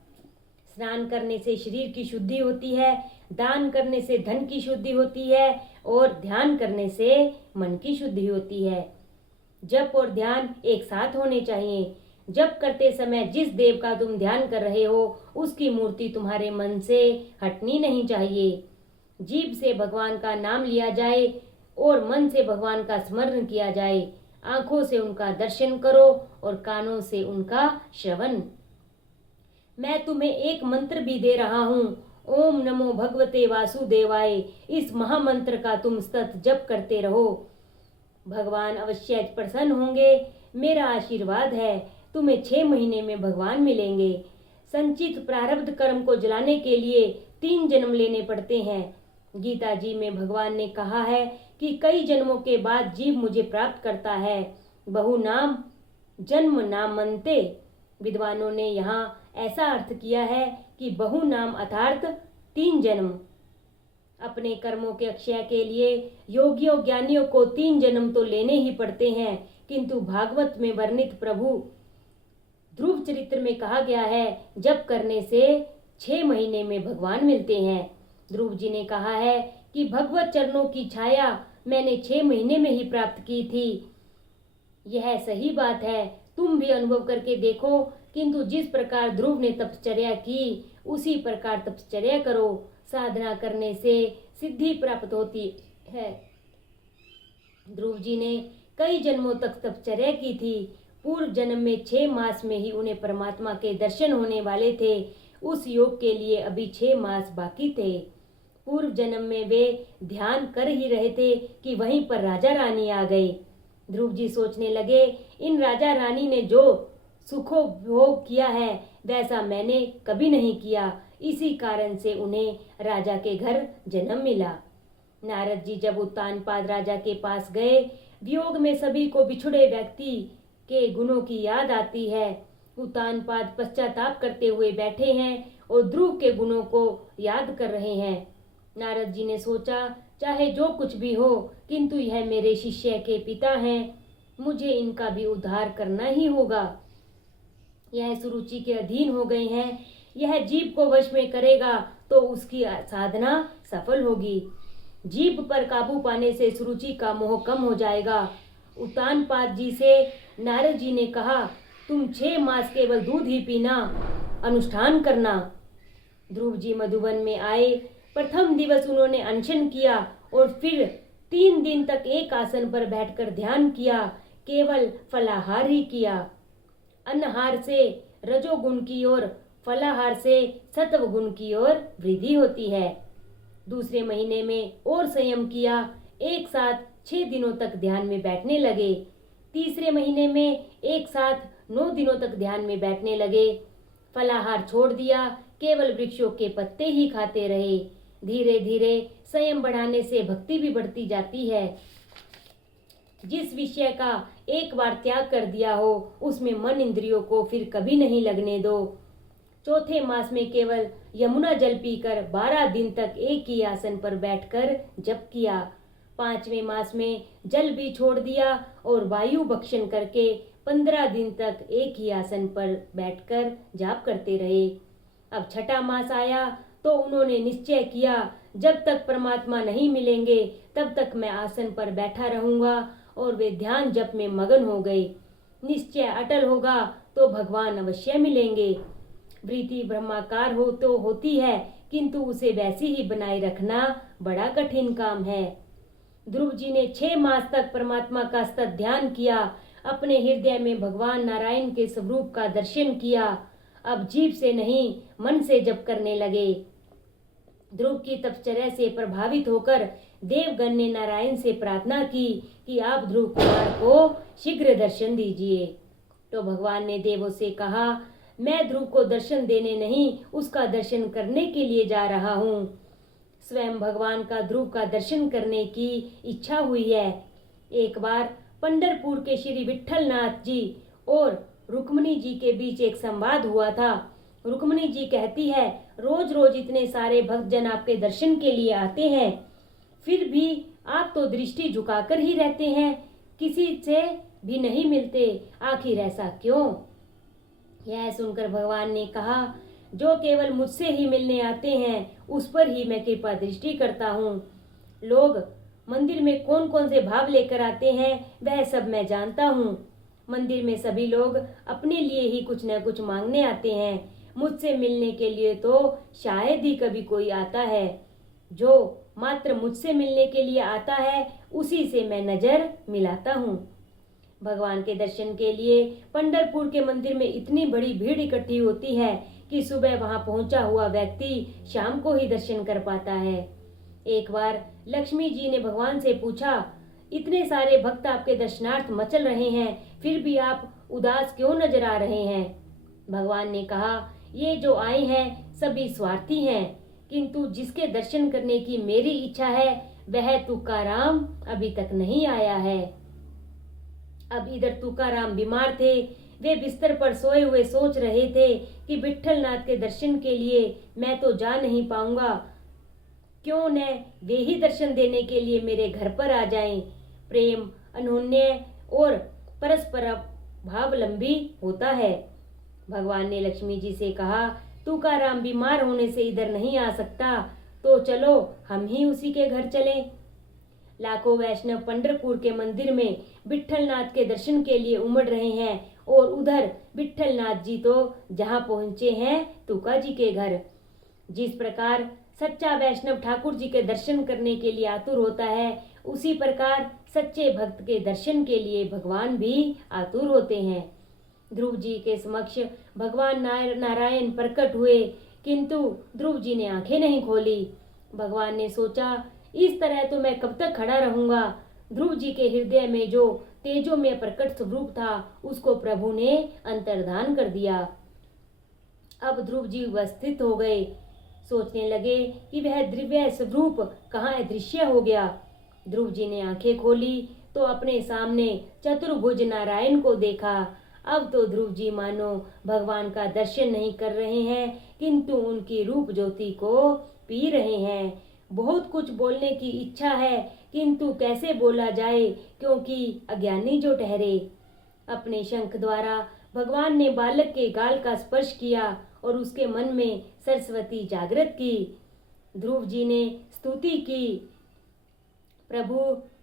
स्नान करने से शरीर की शुद्धि होती है, दान करने से धन की शुद्धि होती है और ध्यान करने से मन की शुद्धि होती है। जप और ध्यान एक साथ होने चाहिए। जप करते समय जिस देव का तुम ध्यान कर रहे हो, उसकी मूर्ति तुम्हारे मन से हटनी नहीं चाहिए। जीभ से भगवान का नाम लिया जाए और मन से भगवान का स्मरण किया जाए। आंखों से उनका दर्शन करो और कानों से उनका श्रवण। मैं तुम्हें एक मंत्र भी दे रहा हूँ। ओम नमो भगवते वासुदेवाय। इस महामंत्र का तुम सतत जप करते रहो। भगवान अवश्य प्रसन्न होंगे। मेरा आशीर्वाद है, तुम्हें 6 महीने में भगवान मिलेंगे। संचित प्रारब्ध कर्म को जलाने के लिए 3 जन्म लेने पड़ते हैं। गीता जी में भगवान ने कहा है कि कई जन्मों के बाद जीव मुझे प्राप्त करता है। बहु नाम जन्म नामन्ते। विद्वानों ने यहाँ ऐसा अर्थ किया है कि बहु नाम अर्थात 3 जन्म। अपने कर्मों के अक्षय के लिए योगियों ज्ञानियों को 3 जन्म तो लेने ही पड़ते हैं, किंतु भागवत में वर्णित प्रभु ध्रुव चरित्र में कहा गया है जप करने से 6 महीने में भगवान मिलते हैं। ध्रुव जी ने कहा है कि भगवत चरणों की छाया मैंने 6 महीने में ही प्राप्त की थी। यह सही बात है, तुम भी अनुभव करके देखो। किंतु जिस प्रकार ध्रुव ने तपश्चर्या की, उसी प्रकार तपश्चर्या करो। साधना करने से सिद्धि प्राप्त होती है। ध्रुव जी ने कई जन्मों तक तपश्चर्या की थी। पूर्व जन्म में 6 मास में ही उन्हें परमात्मा के दर्शन होने वाले थे। उस योग के लिए अभी 6 मास बाकी थे। पूर्व जन्म में वे ध्यान कर ही रहे थे कि वहीं पर राजा रानी आ गई। ध्रुव जी सोचने लगे, इन राजा रानी ने जो सुखोपभोग किया है वैसा मैंने कभी नहीं किया। इसी कारण से उन्हें राजा के घर जन्म मिला। नारद जी जब उत्तानपाद राजा के पास गए, वियोग में सभी को बिछुड़े व्यक्ति के गुणों की याद आती है। उत्तानपाद पश्चाताप करते हुए बैठे हैं और ध्रुव के गुणों को याद कर रहे हैं। नारद जी ने सोचा, चाहे जो कुछ भी हो, किंतु यह मेरे शिष्य के पिता हैं, मुझे इनका भी उद्धार करना ही होगा। यह सुरुचि के अधीन हो गए हैं। यह जीव को वश में करेगा तो उसकी साधना सफल होगी। जीभ पर काबू पाने से सुरुचि का मोह कम हो जाएगा। उत्तानपाद जी से नारद जी ने कहा, तुम 6 मास केवल दूध ही पीना, अनुष्ठान करना। ध्रुव जी मधुवन में आए। प्रथम दिवस उन्होंने अनशन किया और फिर 3 दिन तक एक आसन पर बैठकर ध्यान किया, केवल फलाहार ही किया। अन्नहार से रजोगुण की ओर, फलाहार से सत्व गुण की ओर वृद्धि होती है। दूसरे महीने में और संयम किया, एक साथ 6 दिनों तक ध्यान में बैठने लगे। तीसरे महीने में एक साथ 9 दिनों तक ध्यान में बैठने लगे। फलाहार छोड़ दिया, केवल वृक्षों के पत्ते ही खाते रहे। धीरे धीरे संयम बढ़ाने से भक्ति भी बढ़ती जाती है। जिस विषय का एक बार त्याग कर दिया हो, उसमें मन इंद्रियों को फिर कभी नहीं लगने दो। चौथे मास में केवल यमुना जल पीकर 12 दिन तक एक ही आसन पर बैठकर जप किया। 5वें मास में जल भी छोड़ दिया और वायु भक्षण करके 15 दिन तक एक ही आसन पर बैठकर जाप करते रहे। अब 6ठा मास आया तो उन्होंने निश्चय किया, जब तक परमात्मा नहीं मिलेंगे तब तक मैं आसन पर बैठा रहूंगा, और वे ध्यान जप में मगन हो गए। निश्चय अटल होगा तो भगवान अवश्य मिलेंगे। वृत्ति ब्रह्माकार हो तो होती है, किंतु उसे वैसी ही बनाए रखना बड़ा कठिन काम है। ध्रुव जी ने 6 मास तक परमात्मा का सतत ध्यान किया, अपने हृदय में भगवान नारायण के स्वरूप का दर्शन किया। अब जीभ से नहीं, मन से जप करने लगे। ध्रुव की तपश्चर्या से प्रभावित होकर देवगण ने नारायण से प्रार्थना की कि आप ध्रुव कुमार को शीघ्र दर्शन दीजिए। तो भगवान ने देवों से कहा, मैं ध्रुव को दर्शन देने नहीं, उसका दर्शन करने के लिए जा रहा हूँ। स्वयं भगवान का ध्रुव का दर्शन करने की इच्छा हुई है। एक बार पंढरपुर के श्री विट्ठलनाथ जी और रुक्मिणी जी के बीच एक संवाद हुआ था। रुक्मिणी जी कहती है, रोज रोज इतने सारे भक्तजन आपके दर्शन के लिए आते हैं, फिर भी आप तो दृष्टि झुकाकर ही रहते हैं, किसी से भी नहीं मिलते, आखिर ऐसा क्यों? यह सुनकर भगवान ने कहा, जो केवल मुझसे ही मिलने आते हैं उस पर ही मैं कृपा दृष्टि करता हूँ। लोग मंदिर में कौन कौन से भाव लेकर आते हैं वह सब मैं जानता हूँ। मंदिर में सभी लोग अपने लिए ही कुछ न कुछ मांगने आते हैं, मुझसे मिलने के लिए तो शायद ही कभी कोई आता है। जो मात्र मुझसे मिलने के लिए आता है उसी से मैं नजर मिलाता हूँ। भगवान के दर्शन के लिए पंढरपुर के मंदिर में इतनी बड़ी भीड़ इकट्ठी होती है कि सुबह वहां पहुंचा हुआ व्यक्ति शाम को ही दर्शन कर पाता है। एक बार लक्ष्मी जी ने भगवान से पूछा, इतने सारे भक्त आपके दर्शनार्थ मचल रहे हैं, फिर भी आप उदास क्यों नजर आ रहे हैं? भगवान ने कहा, ये जो आए हैं सभी स्वार्थी हैं, किंतु जिसके दर्शन करने की मेरी इच्छा है वह तुकाराम अभी तक नहीं आया है। अब इधर तुकाराम बीमार थे। वे बिस्तर पर सोए हुए सोच रहे थे कि विट्ठलनाथ के दर्शन के लिए मैं तो जा नहीं पाऊंगा, क्यों न वे ही दर्शन देने के लिए मेरे घर पर आ जाएं। प्रेम अनोन्य और परस्पर भावावलंबी होता है। भगवान ने लक्ष्मी जी से कहा, तुकाराम बीमार होने से इधर नहीं आ सकता, तो चलो हम ही उसी के घर चलें। लाखों वैष्णव पंढरपुर के मंदिर में विट्ठलनाथ के दर्शन के लिए उमड़ रहे हैं, और उधर विट्ठलनाथ जी तो जहां पहुंचे हैं तुका जी के घर। जिस प्रकार सच्चा वैष्णव ठाकुर जी के दर्शन करने के लिए आतुर होता है, उसी प्रकार सच्चे भक्त के दर्शन के लिए भगवान भी आतुर होते हैं। ध्रुव जी के समक्ष भगवान नारायण प्रकट हुए, किंतु ध्रुव जी ने आंखें नहीं खोली। भगवान ने सोचा, इस तरह तो मैं कब तक खड़ा रहूंगा। ध्रुव जी के हृदय में जो तेजो में प्रकट स्वरूप था उसको प्रभु ने अंतर्धान कर दिया। अब ध्रुव जी उपस्थित हो गए। सोचने लगे कि वह दिव्य स्वरूप कहाँ अदृश्य हो गया। ध्रुव जी ने आंखें खोली तो अपने सामने चतुर्भुज नारायण को देखा। अब तो ध्रुव जी मानो भगवान का दर्शन नहीं कर रहे हैं, किंतु उनकी रूप ज्योति को पी रहे हैं। बहुत कुछ बोलने की इच्छा है, किंतु कैसे बोला जाए, क्योंकि अज्ञानी जो ठहरे। अपने शंख द्वारा भगवान ने बालक के गाल का स्पर्श किया और उसके मन में सरस्वती जागृत की। ध्रुव जी ने स्तुति की, प्रभु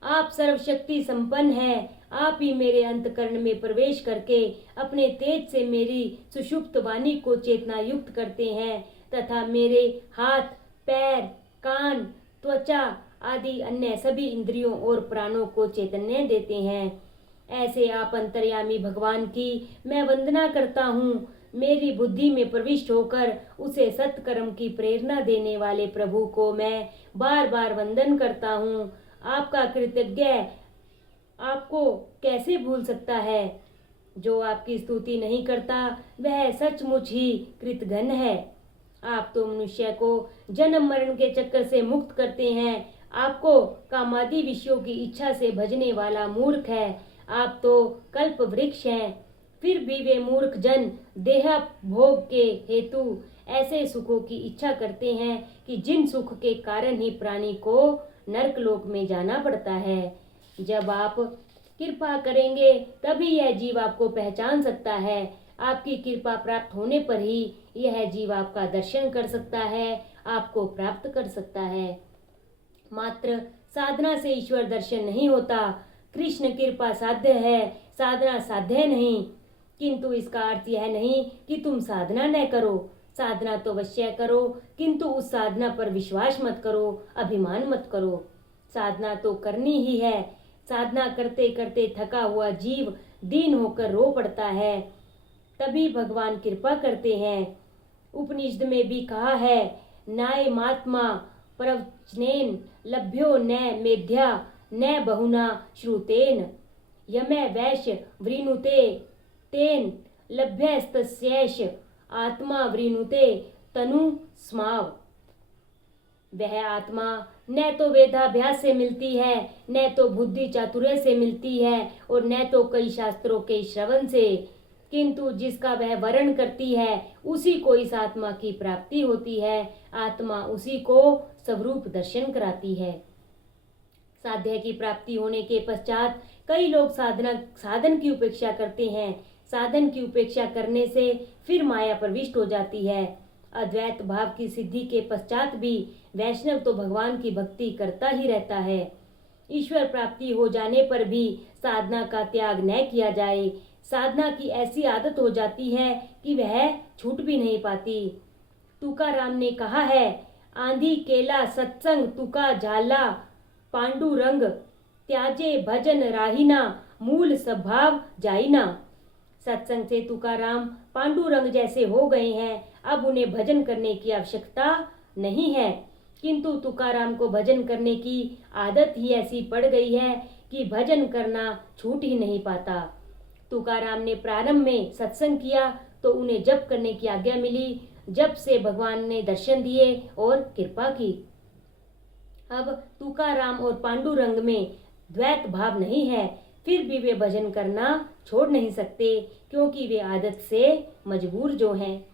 आप सर्वशक्ति संपन्न हैं। आप ही मेरे अंतकरण में प्रवेश करके अपने तेज से मेरी सुषुप्त वाणी को चेतना युक्त करते हैं तथा मेरे हाथ, पैर, कान, त्वचा आदि अन्य सभी इंद्रियों और प्राणों को चैतन्य देते हैं। ऐसे आप अंतर्यामी भगवान की मैं वंदना करता हूँ। मेरी बुद्धि में प्रविष्ट होकर उसे सत्कर्म की प्रेरणा देने वाले प्रभु को मैं बार बार वंदन करता हूँ। आपका कृतज्ञ आपको कैसे भूल सकता है? जो आपकी स्तुति नहीं करता वह सचमुच ही कृतघ्न है। आप तो मनुष्य को जन्म मरण के चक्कर से मुक्त करते हैं। आपको कामादि विषयों की इच्छा से भजने वाला मूर्ख है। आप तो कल्प वृक्ष हैं। फिर भी वे मूर्ख जन देह भोग के हेतु ऐसे सुखों की इच्छा करते हैं कि जिन सुख के कारण ही प्राणी को नरकलोक में जाना पड़ता है। जब आप कृपा करेंगे तभी यह जीव आपको पहचान सकता है। आपकी कृपा प्राप्त होने पर ही यह जीव आपका दर्शन कर सकता है, आपको प्राप्त कर सकता है। मात्र साधना से ईश्वर दर्शन नहीं होता। कृष्ण कृपा साध्य है, साधना साध्य नहीं। किंतु इसका अर्थ यह नहीं कि तुम साधना न करो। साधना तो अवश्य करो, किंतु उस साधना पर विश्वास मत करो, अभिमान मत करो। साधना तो करनी ही है। साधना करते करते थका हुआ जीव दीन होकर रो पड़ता है, तभी भगवान कृपा करते हैं। उपनिषद में भी कहा है, नायमात्मा प्रवचनेन लभ्यो न मेध्या न बहुना श्रुतेन यमे वैश्य वृणुते तेन लभ्यस्तस्यैष आत्मा वृणुते तनु स्माव। वह आत्मा न तो वेदाभ्यास से मिलती है, न तो बुद्धि चातुर्य से मिलती है और न तो कई शास्त्रों के श्रवण से, किंतु जिसका वह वर्ण करती है उसी को इस आत्मा की प्राप्ति होती है। आत्मा उसी को स्वरूप दर्शन कराती है। साध्य की प्राप्ति होने के पश्चात कई लोग साधन की उपेक्षा करते हैं। साधन की उपेक्षा करने से फिर माया प्रविष्ट हो जाती है। अद्वैत भाव की सिद्धि के पश्चात भी वैष्णव तो भगवान की भक्ति करता ही रहता है। ईश्वर प्राप्ति हो जाने पर भी साधना का त्याग न किया जाए। साधना की ऐसी आदत हो जाती है कि वह छूट भी नहीं पाती। तुकाराम ने कहा है, आंधी केला सत्संग तुका झाला पांडुरंग त्याजे भजन राहिना मूल स्वभाव जाइना। सत्संग से तुकाराम पांडुरंग जैसे हो गए हैं। अब उन्हें भजन करने की आवश्यकता नहीं है, किंतु तुकाराम को भजन करने की आदत ही ऐसी पड़ गई है कि भजन करना छूट ही नहीं पाता। तुकाराम ने प्रारंभ में सत्संग किया तो उन्हें जप करने की आज्ञा मिली। जप से भगवान ने दर्शन दिए और कृपा की। अब तुकाराम और पांडुरंग में द्वैत भाव नहीं है, फिर भी वे भजन करना छोड़ नहीं सकते, क्योंकि वे आदत से मजबूर जो हैं।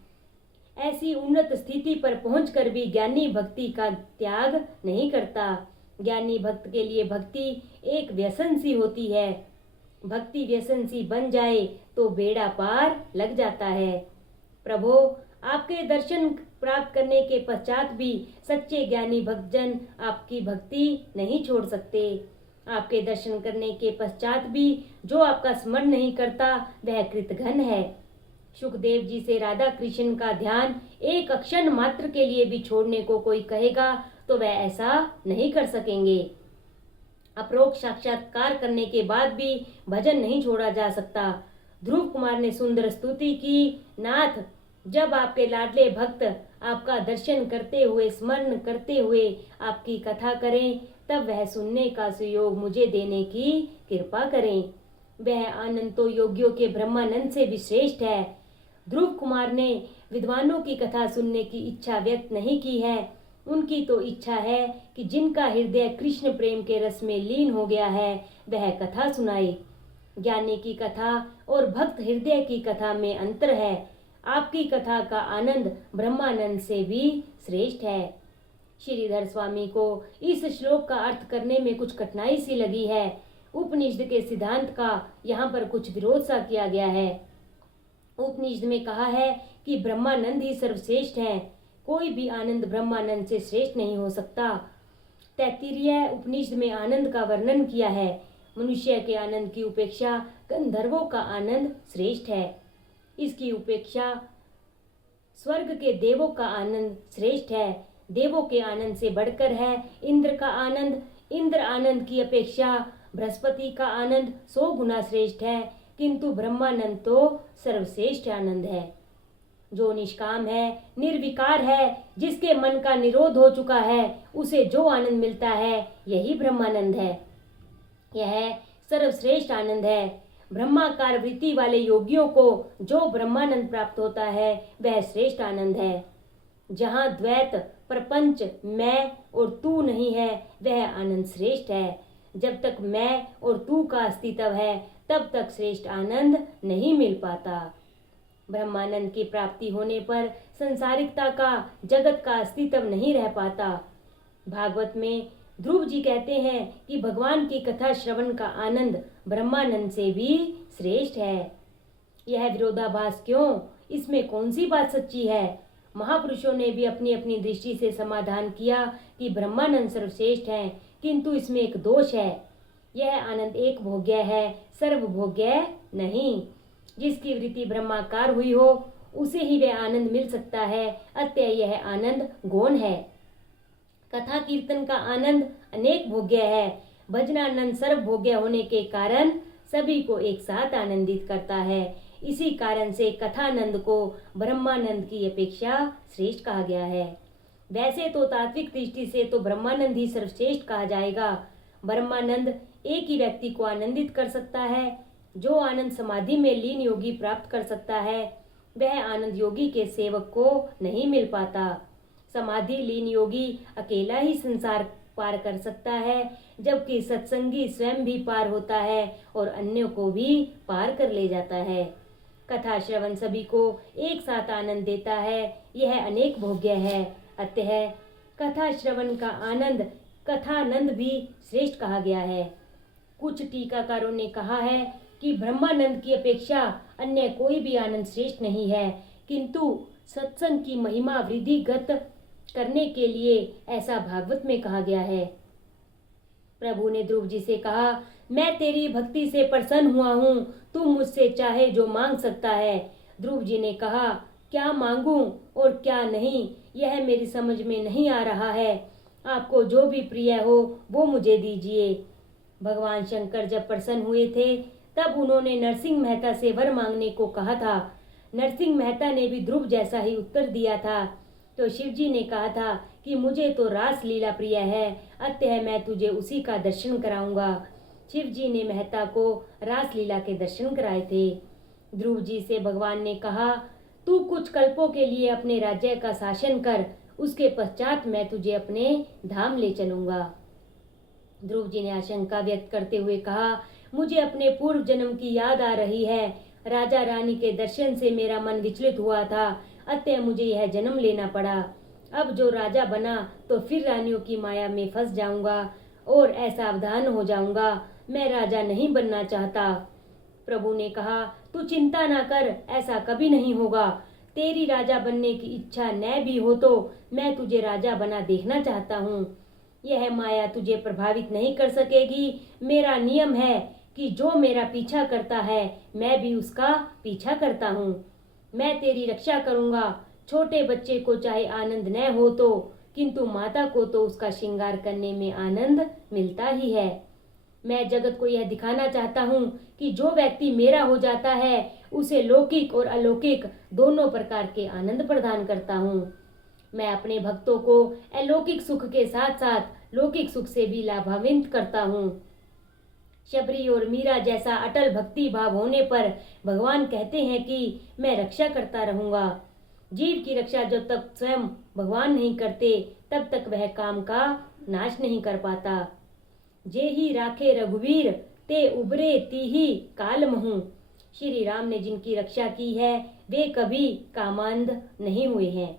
ऐसी उन्नत स्थिति पर पहुंचकर भी ज्ञानी भक्ति का त्याग नहीं करता। ज्ञानी भक्त के लिए भक्ति एक व्यसन सी होती है। भक्ति व्यसन सी बन जाए तो बेड़ा पार लग जाता है। प्रभु, आपके दर्शन प्राप्त करने के पश्चात भी सच्चे ज्ञानी भक्तजन आपकी भक्ति नहीं छोड़ सकते। आपके दर्शन करने के पश्चात भी जो आपका स्मरण नहीं करता वह कृतघ्न है। सुखदेव जी से राधा कृष्ण का ध्यान एक क्षण मात्र के लिए भी छोड़ने को कोई कहेगा तो वह ऐसा नहीं कर सकेंगे। अपरोक्ष साक्षात्कार करने के बाद भी भजन नहीं छोड़ा जा सकता। ध्रुव कुमार ने सुंदर स्तुति की, नाथ, जब आपके लाडले भक्त आपका दर्शन करते हुए स्मरण करते हुए आपकी कथा करें तब वह सुनने का सुयोग मुझे देने की कृपा करें। वह आनंद तो योगियों के ब्रह्मानंद से भी श्रेष्ठ है। ध्रुव कुमार ने विद्वानों की कथा सुनने की इच्छा व्यक्त नहीं की है। उनकी तो इच्छा है कि जिनका हृदय कृष्ण प्रेम के रस में लीन हो गया है वह कथा सुनाए। ज्ञानी की कथा और भक्त हृदय की कथा में अंतर है। आपकी कथा का आनंद ब्रह्मानंद से भी श्रेष्ठ है। श्रीधर स्वामी को इस श्लोक का अर्थ करने में कुछ कठिनाई सी लगी है। उपनिषद के सिद्धांत का यहाँ पर कुछ विरोध सा किया गया है। उपनिषद में कहा है कि ब्रह्मानंद ही सर्वश्रेष्ठ हैं। कोई भी आनंद ब्रह्मानंद से श्रेष्ठ नहीं हो सकता। तैत्तिरीय उपनिषद में आनंद का वर्णन किया है। मनुष्य के आनंद की उपेक्षा गंधर्वों का आनंद श्रेष्ठ है। इसकी उपेक्षा स्वर्ग के देवों का आनंद श्रेष्ठ है। देवों के आनंद से बढ़कर है इंद्र का आनंद। इंद्र आनंद की अपेक्षा बृहस्पति का आनंद 100 गुना श्रेष्ठ है, किंतु ब्रह्मानंद तो सर्वश्रेष्ठ आनंद है। जो निष्काम है, निर्विकार है, जिसके मन का निरोध हो चुका है, उसे जो आनंद मिलता है यही ब्रह्मानंद है। यह सर्वश्रेष्ठ आनंद है। ब्रह्माकार वृत्ति वाले योगियों को जो ब्रह्मानंद प्राप्त होता है वह श्रेष्ठ आनंद है। जहाँ द्वैत, प्रपंच, मैं और तू नहीं है, वह आनंद श्रेष्ठ है। जब तक मैं और तू का अस्तित्व है तब तक श्रेष्ठ आनंद नहीं मिल पाता। ब्रह्मानंद की प्राप्ति होने पर संसारिकता का, जगत का अस्तित्व नहीं रह पाता। भागवत में ध्रुव जी कहते हैं कि भगवान की कथा श्रवण का आनंद ब्रह्मानंद से भी श्रेष्ठ है। यह विरोधाभास क्यों? इसमें कौन सी बात सच्ची है? महापुरुषों ने भी अपनी अपनी दृष्टि से समाधान किया कि ब्रह्मानंद सर्वश्रेष्ठ है, किंतु इसमें एक दोष है। यह आनंद एक भोग्य है, सर्वभोग्य नहीं। जिसकी वृत्ति ब्रह्माकार हुई हो उसे ही वह आनंद मिल सकता है, अतः यह आनंद गौण है। कथा कीर्तन का आनंद अनेक भोग्य है। भजनानंद सर्वभोग्य होने के कारण सभी को एक साथ आनंदित करता है। इसी कारण से कथानंद को ब्रह्मानंद की अपेक्षा श्रेष्ठ कहा गया है। वैसे तो तात्विक दृष्टि से तो ब्रह्मानंद ही सर्वश्रेष्ठ कहा जाएगा। ब्रह्मानंद एक ही व्यक्ति को आनंदित कर सकता है। जो आनंद समाधि में लीन योगी प्राप्त कर सकता है, वह आनंद योगी के सेवक को नहीं मिल पाता। समाधि लीन योगी अकेला ही संसार पार कर सकता है, जबकि सत्संगी स्वयं भी पार होता है और अन्यों को भी पार कर ले जाता है। कथा श्रवण सभी को एक साथ आनंद देता है, यह अनेक भोग्य है। अतः कथा श्रवण का आनंद कथानंद भी श्रेष्ठ कहा गया है। कुछ टीकाकारों ने कहा है कि ब्रह्मानंद की अपेक्षा अन्य कोई भी आनंद श्रेष्ठ नहीं है, किंतु सत्संग की महिमा वृद्धिगत करने के लिए ऐसा भागवत में कहा गया है। प्रभु ने ध्रुव जी से कहा, मैं तेरी भक्ति से प्रसन्न हुआ हूँ, तू मुझसे चाहे जो मांग सकता है। ध्रुव जी ने कहा, क्या मांगूं और क्या नहीं, यह मेरी समझ में नहीं आ रहा है। आपको जो भी प्रिय हो वो मुझे दीजिए। भगवान शंकर जब प्रसन्न हुए थे तब उन्होंने नरसिंह मेहता से वर मांगने को कहा था। नरसिंह मेहता ने भी ध्रुव जैसा ही उत्तर दिया था। तो शिव जी ने कहा था कि मुझे तो रास लीला प्रिय है, अतः मैं तुझे उसी का दर्शन कराऊंगा। शिव जी ने मेहता को रास लीला के दर्शन कराए थे। ध्रुव जी से भगवान ने कहा, तू कुछ कल्पों के लिए अपने राज्य का शासन कर, उसके पश्चात मैं तुझे अपने धाम ले चलूंगा। ध्रुव जी ने आशंका व्यक्त करते हुए कहा, मुझे अपने पूर्व जन्म की याद आ रही है। राजा रानी के दर्शन से मेरा मन विचलित हुआ था, अतः मुझे यह जन्म लेना पड़ा। अब जो राजा बना तो फिर रानियों की माया में फंस जाऊंगा और असावधान हो जाऊंगा। मैं राजा नहीं बनना चाहता। प्रभु ने कहा, तू चिंता ना कर, ऐसा कभी नहीं होगा। तेरी राजा बनने की इच्छा न भी हो तो मैं तुझे राजा बना देखना चाहता हूँ। यह माया तुझे प्रभावित नहीं कर सकेगी। मेरा नियम है कि जो मेरा पीछा करता है मैं भी उसका पीछा करता हूँ। मैं तेरी रक्षा करूँगा। छोटे बच्चे को चाहे आनंद न हो तो, किंतु माता को तो उसका श्रृंगार करने में आनंद मिलता ही है। मैं जगत को यह दिखाना चाहता हूँ कि जो व्यक्ति मेरा हो जाता है उसे लौकिक और अलौकिक दोनों प्रकार के आनंद प्रदान करता हूँ। मैं अपने भक्तों को अलौकिक सुख के साथ साथ लौकिक सुख से भी लाभान्वित करता हूँ। शबरी और मीरा जैसा अटल भक्ति भाव होने पर भगवान कहते हैं कि मैं रक्षा करता रहूंगा। जीव की रक्षा जब तक स्वयं भगवान नहीं करते तब तक वह काम का नाश नहीं कर पाता। जे ही राखे रघुवीर ते उबरे तीही काल महू। श्री राम ने जिनकी रक्षा की है वे कभी कामांध नहीं हुए हैं।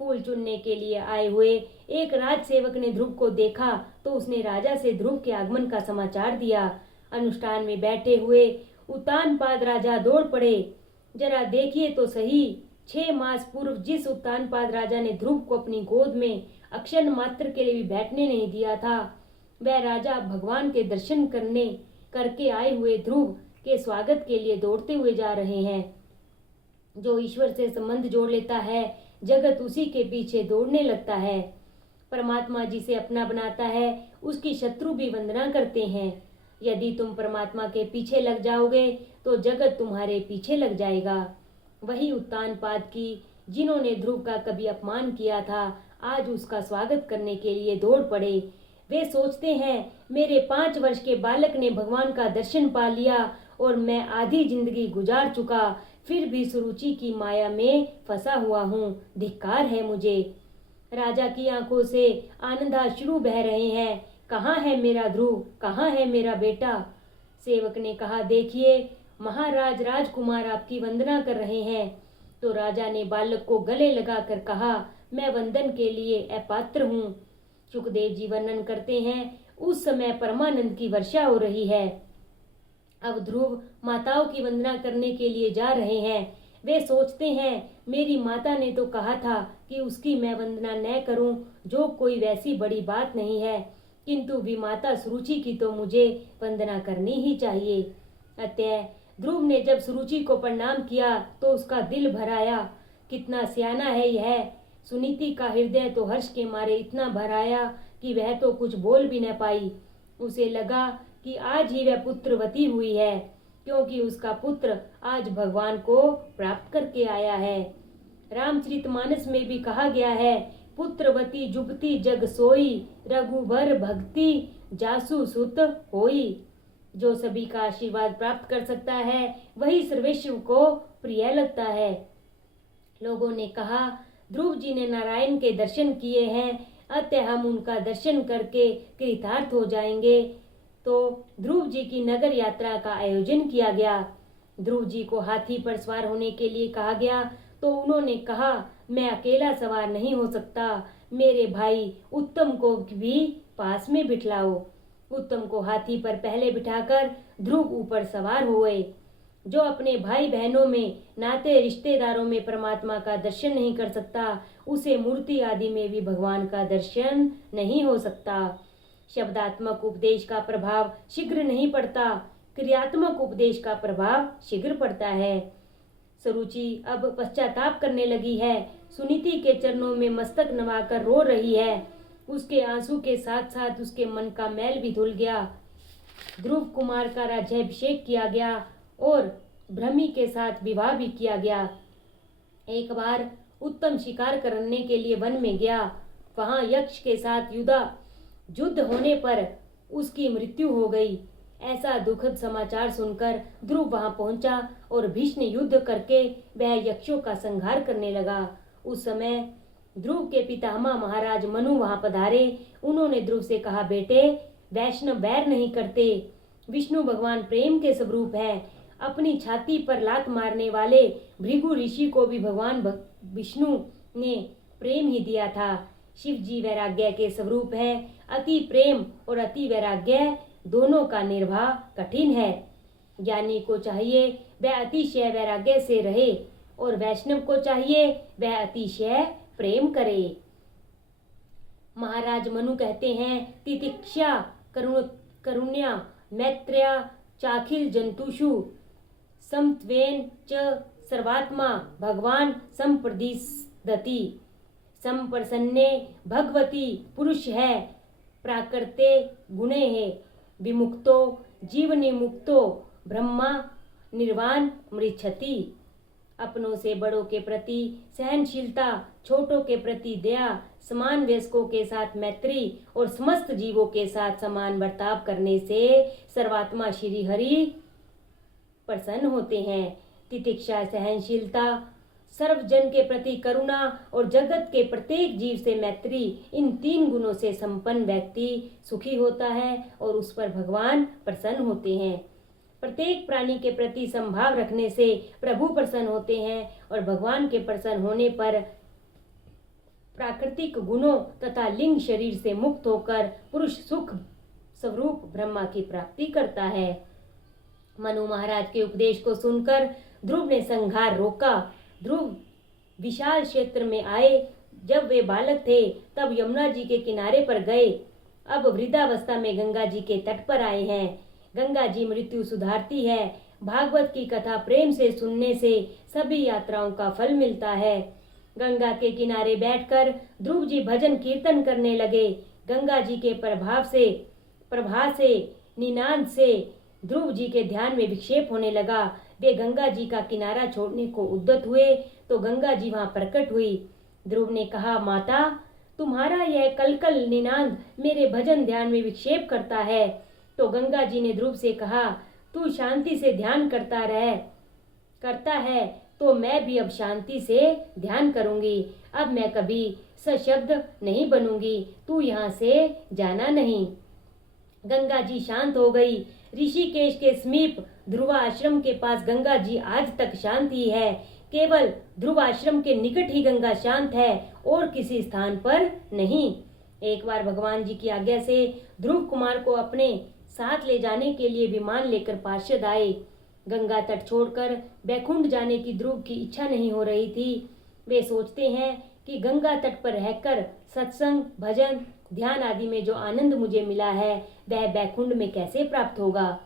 फूल चुनने के लिए आए हुए एक राजसेवक ने ध्रुव को देखा तो उसने राजा से ध्रुव के आगमन का समाचार दिया। अनुष्ठान में बैठे हुए उतानपाद राजा दौड़ पड़े। जरा देखिए तो सही, 6 मास पूर्व जिस उत्तानपाद राजा ने ध्रुव को अपनी गोद में अक्षण मात्र के लिए भी बैठने नहीं दिया था, वह राजा भगवान के दर्शन करके आए हुए ध्रुव के स्वागत के लिए दौड़ते हुए जा रहे हैं। जो ईश्वर से संबंध जोड़ लेता है, जगत उसी के पीछे दौड़ने लगता है। परमात्मा जिसे अपना बनाता है, उसकी शत्रु भी वंदना करते हैं। यदि तुम परमात्मा के पीछे लग जाओगे तो जगत तुम्हारे पीछे लग जाएगा। वही उत्तानपाद की जिन्होंने ध्रुव का कभी अपमान किया था, आज उसका स्वागत करने के लिए दौड़ पड़े। वे सोचते हैं, मेरे 5 वर्ष के बालक ने भगवान का दर्शन पा लिया और मैं आधी जिंदगी गुजार चुका, फिर भी सुरुचि की माया में फंसा हुआ हूँ। धिक्कार है मुझे। राजा की आंखों से आनंदाश्रु बह रहे हैं। कहाँ है मेरा ध्रुव, कहाँ है मेरा बेटा? सेवक ने कहा, देखिए महाराज, राजकुमार आपकी वंदना कर रहे हैं। तो राजा ने बालक को गले लगाकर कहा, मैं वंदन के लिए अपात्र हूँ। सुखदेव जी वर्णन करते हैं, उस समय परमानंद की वर्षा हो रही है। अब ध्रुव माताओं की वंदना करने के लिए जा रहे हैं। वे सोचते हैं, मेरी माता ने तो कहा था कि उसकी मैं वंदना न करूं, जो कोई वैसी बड़ी बात नहीं है, किंतु विमाता सुरुचि की तो मुझे वंदना करनी ही चाहिए। अतः ध्रुव ने जब सुरुचि को प्रणाम किया तो उसका दिल भर आया। कितना सियाना है यह। सुनीति का हृदय तो हर्ष के मारे इतना भर आया कि वह तो कुछ बोल भी न पाई। उसे लगा कि आज ही वह पुत्रवती हुई है, क्योंकि उसका पुत्र आज भगवान को प्राप्त करके आया है। रामचरितमानस में भी कहा गया है, पुत्रवती जुबती जग सोई, रघुबर भक्ति जासु सुत होई। जो सभी का आशीर्वाद प्राप्त कर सकता है, वही सर्वेश्वर को प्रिय लगता है। लोगों ने कहा, ध्रुव जी ने नारायण के दर्शन किए हैं, अतः हम उनका दर्शन करके कृतार्थ हो जाएंगे। तो ध्रुव जी की नगर यात्रा का आयोजन किया गया। ध्रुव जी को हाथी पर सवार होने के लिए कहा गया, तो उन्होंने कहा, मैं अकेला सवार नहीं हो सकता, मेरे भाई उत्तम को भी पास में बिठलाओ। उत्तम को हाथी पर पहले बिठाकर ध्रुव ऊपर सवार हुए। जो अपने भाई बहनों में, नाते रिश्तेदारों में परमात्मा का दर्शन नहीं कर सकता, उसे मूर्ति आदि में भी भगवान का दर्शन नहीं हो सकता। शब्दात्मक उपदेश का प्रभाव शीघ्र नहीं पड़ता, क्रियात्मक उपदेश का प्रभाव शीघ्र पड़ता है। सुरुचि अब पश्चाताप करने लगी है। सुनीति के चरणों में मस्तक नवाकर रो रही है। उसके आंसू के साथ साथ उसके मन का मैल भी धुल गया। ध्रुव कुमार का राज्याभिषेक किया गया और भ्रमी के साथ विवाह भी किया गया। एक बार उत्तम शिकार करने के लिए वन में गया। वहां यक्ष के साथ युद्ध होने पर उसकी मृत्यु हो गई। ऐसा दुखद समाचार सुनकर ध्रुव वहां पहुंचा और भीषण युद्ध करके वह यक्षों का संहार करने लगा। उस समय ध्रुव के पितामह महाराज मनु वहां पधारे। उन्होंने ध्रुव से कहा, बेटे, वैष्णव बैर नहीं करते। विष्णु भगवान प्रेम के स्वरूप हैं। अपनी छाती पर लात मारने वाले भृगु ऋषि को भी भगवान विष्णु ने प्रेम ही दिया था। शिव जी वैराग्य के स्वरूप है। अति प्रेम और अति वैराग्य दोनों का निर्वाह कठिन है। ज्ञानी को चाहिए वह अतिशय वैराग्य से रहे और वैष्णव को चाहिए वह अतिशय प्रेम करे। महाराज मनु कहते हैं, तितिक्षा करुण्या मैत्र्या चाखिल जंतुषु समत्वेन च सर्वात्मा भगवान संप्रदिशति। संप्रसन्ने भगवती पुरुष है, प्राकृते गुणे है, विमुक्तो जीवनिमुक्तो ब्रह्मा निर्वाण मृच्छति। अपनों से बड़ों के प्रति सहनशीलता, छोटों के प्रति दया, समान वयस्कों के साथ मैत्री और समस्त जीवों के साथ समान बर्ताव करने से सर्वात्मा श्री हरि प्रसन्न होते हैं। तितिक्षा सहनशीलता, सर्वजन के प्रति करुणा और जगत के प्रत्येक जीव से मैत्री, इन 3 गुणों से संपन्न व्यक्ति सुखी होता है और उस पर भगवान प्रसन्न होते हैं। प्रत्येक प्राणी के प्रति संभाव रखने से प्रभु प्रसन्न होते हैं और भगवान के प्रसन्न होने पर प्राकृतिक गुणों तथा लिंग शरीर से मुक्त होकर पुरुष सुख स्वरूप ब्रह्मा की प्राप्ति करता है। मनु महाराज के उपदेश को सुनकर ध्रुव ने संहार रोका। ध्रुव विशाल क्षेत्र में आए। जब वे बालक थे तब यमुना जी के किनारे पर गए। अब वृद्धावस्था में गंगा जी के तट पर आए हैं। गंगा जी मृत्यु सुधारती है। भागवत की कथा प्रेम से सुनने से सभी यात्राओं का फल मिलता है। गंगा के किनारे बैठकर ध्रुव जी भजन कीर्तन करने लगे। गंगा जी के प्रभाव से निनाद से ध्रुव जी के ध्यान में विक्षेप होने लगा। वे गंगा जी का किनारा छोड़ने को उद्यत हुए तो गंगा जी वहां प्रकट हुई। ध्रुव ने कहा, माता, तुम्हारा यह कलकल निनाद मेरे भजन ध्यान में विक्षेप करता है। तो गंगा जी ने ध्रुव से कहा, तू शांति से ध्यान करता है तो मैं भी अब शांति से ध्यान करूंगी। अब मैं कभी सशब्द नहीं बनूंगी। तू यहाँ से जाना नहीं। गंगा जी शांत हो गई। ऋषिकेश के समीप ध्रुव आश्रम के पास गंगा जी आज तक शांत ही है। केवल ध्रुव आश्रम के निकट ही गंगा शांत है और किसी स्थान पर नहीं। एक बार भगवान जी की आज्ञा से ध्रुव कुमार को अपने साथ ले जाने के लिए विमान लेकर पार्षद आए। गंगा तट छोड़कर बैकुंठ जाने की ध्रुव की इच्छा नहीं हो रही थी। वे सोचते हैं कि गंगा तट पर रहकर सत्संग, भजन, ध्यान आदि में जो आनंद मुझे मिला है वह बैकुंठ में कैसे प्राप्त होगा।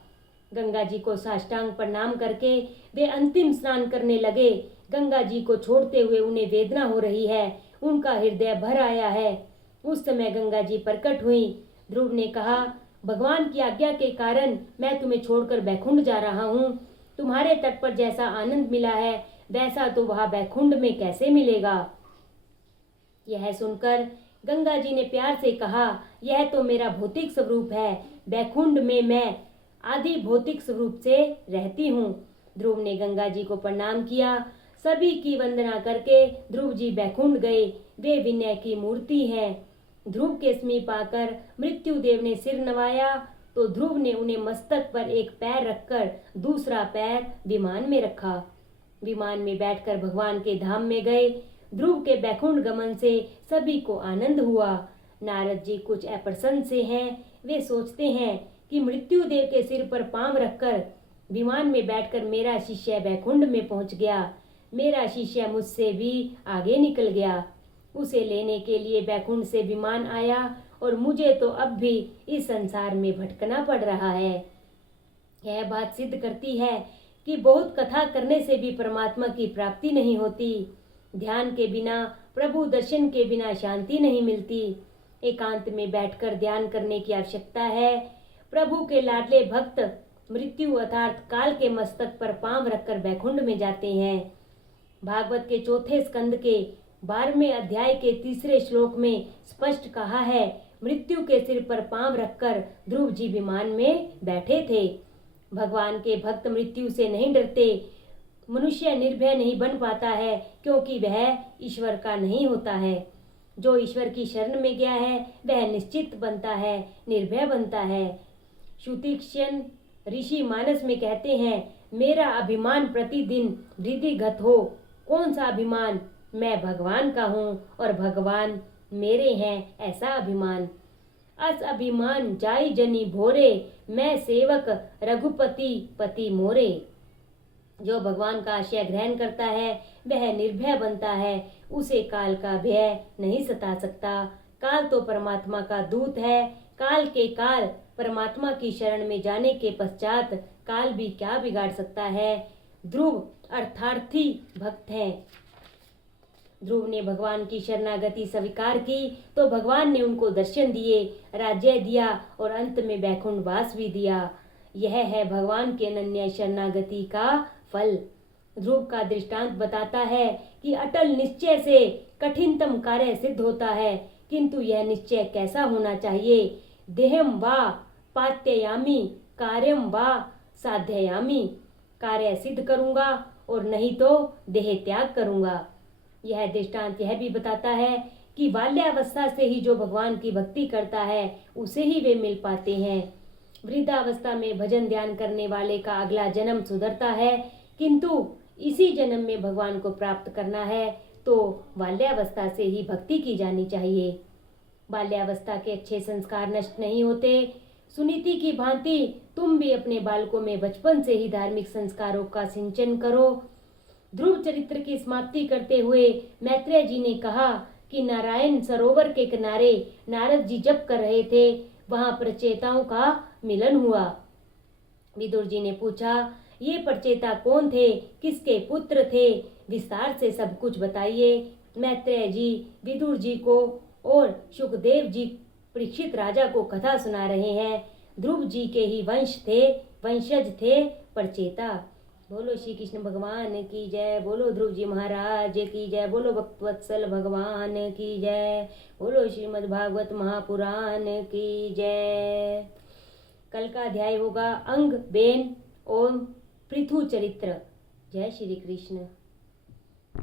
गंगा जी को साष्टांग प्रणाम करके वे अंतिम स्नान करने लगे। गंगा जी को छोड़ते हुए उन्हें वेदना हो रही है। उनका हृदय भर आया है। उस समय गंगा जी प्रकट हुई। ध्रुव ने कहा, भगवान की आज्ञा के कारण मैं तुम्हें छोड़कर बैकुंठ जा रहा हूँ। तुम्हारे तट पर जैसा आनंद मिला है वैसा तो वहां बैकुंठ में कैसे मिलेगा। यह सुनकर गंगा जी ने प्यार से कहा, यह तो मेरा भौतिक स्वरूप है। बैकुंठ में मैं आदि भौतिक स्वरूप से रहती हूँ। ध्रुव ने गंगा जी को प्रणाम किया। सभी की वंदना करके ध्रुव जी बैकुंठ गए। वे विनय की मूर्ति हैं। ध्रुव के समीप आकर मृत्युदेव ने सिर नवाया तो ध्रुव ने उन्हें मस्तक पर एक पैर रखकर दूसरा पैर विमान में रखा। विमान में बैठकर भगवान के धाम में गए। ध्रुव के बैकुंठ गमन से सभी को आनंद हुआ। नारद जी कुछ अप्रसन्न से हैं। वे सोचते हैं कि मृत्युदेव के सिर पर पांव रखकर विमान में बैठकर मेरा शिष्य बैकुंठ में पहुंच गया। मेरा शिष्य मुझसे भी आगे निकल गया। उसे लेने के लिए बैकुंठ से विमान आया और मुझे तो अब भी इस संसार में भटकना पड़ रहा है। यह बात सिद्ध करती है कि बहुत कथा करने से भी परमात्मा की प्राप्ति नहीं होती। ध्यान के बिना, प्रभु दर्शन के बिना शांति नहीं मिलती। एकांत में बैठकर ध्यान करने की आवश्यकता है। प्रभु के लाडले भक्त मृत्यु अर्थात काल के मस्तक पर पांव रखकर बैकुंठ में जाते हैं। भागवत के चौथे स्कंद के 12वें अध्याय के 3 श्लोक में स्पष्ट कहा है, मृत्यु के सिर पर पांव रखकर ध्रुव जी विमान में बैठे थे। भगवान के भक्त मृत्यु से नहीं डरते। मनुष्य निर्भय नहीं बन पाता है क्योंकि वह ईश्वर का नहीं होता है। जो ईश्वर की शरण में गया है वह निश्चित बनता है, निर्भय बनता है। श्रुतिक्षण ऋषि मानस में कहते हैं, मेरा अभिमान प्रतिदिन वृद्धिगत हो। कौन सा अभिमान? मैं भगवान का हूँ और भगवान मेरे हैं, ऐसा अभिमान। अस अभिमान जाई जनी भोरे, मैं सेवक रघुपति पति मोरे। जो भगवान का आश्रय ग्रहण करता है वह निर्भय बनता है। उसे काल का भय नहीं सता सकता। काल तो परमात्मा का दूत है। काल के काल परमात्मा की शरण में जाने के पश्चात काल भी क्या बिगाड़ सकता है। ध्रुव अर्थार्थी भक्त हैं। ध्रुव ने भगवान की शरणागति स्वीकार की तो भगवान ने उनको दर्शन दिए, राज्य दिया और अंत में बैकुंठ वास भी दिया। यह है भगवान के अनन्य शरणागति का फल। ध्रुव का दृष्टांत बताता है कि अटल निश्चय से कठिनतम कार्य सिद्ध होता है, किंतु यह निश्चय कैसा होना चाहिए? देहम वा पात्ययामी कार्यम वा साध्ययामी। कार्य सिद्ध करूंगा और नहीं तो देह त्याग करूंगा। यह दृष्टांत यह भी बताता है कि बाल्यावस्था से ही जो भगवान की भक्ति करता है उसे ही वे मिल पाते हैं। वृद्धावस्था में भजन ध्यान करने वाले का अगला जन्म सुधरता है, किंतु इसी जन्म में भगवान को प्राप्त करना है तो बाल्यावस्था से ही भक्ति की जानी चाहिए। बाल्यावस्था के अच्छे संस्कार नष्ट नहीं होते। सुनीति की भांति तुम भी अपने बालकों में बचपन से ही धार्मिक संस्कारों का सिंचन करो। ध्रुव चरित्र की समाप्ति करते हुए मैत्रेय जी ने कहा कि नारायण सरोवर के किनारे नारद जी जप कर रहे थे, वहां प्रचेताओं का मिलन हुआ। विदुर जी ने पूछा, ये प्रचेता कौन थे, किसके पुत्र थे, विस्तार से सब कुछ बताइए। मैत्रेय जी विदुर जी को और सुखदेव जी परीक्षित राजा को कथा सुना रहे हैं। ध्रुव जी के ही वंशज थे प्रचेता। बोलो श्री कृष्ण भगवान की जय, बोलो ध्रुव जी महाराज की जय, बोलो भक्तवत्सल भगवान की जय, बोलो श्रीमद् भागवत महापुराण की जय। कल का अध्याय होगा अंग बेन और पृथु चरित्र। जय श्री कृष्ण।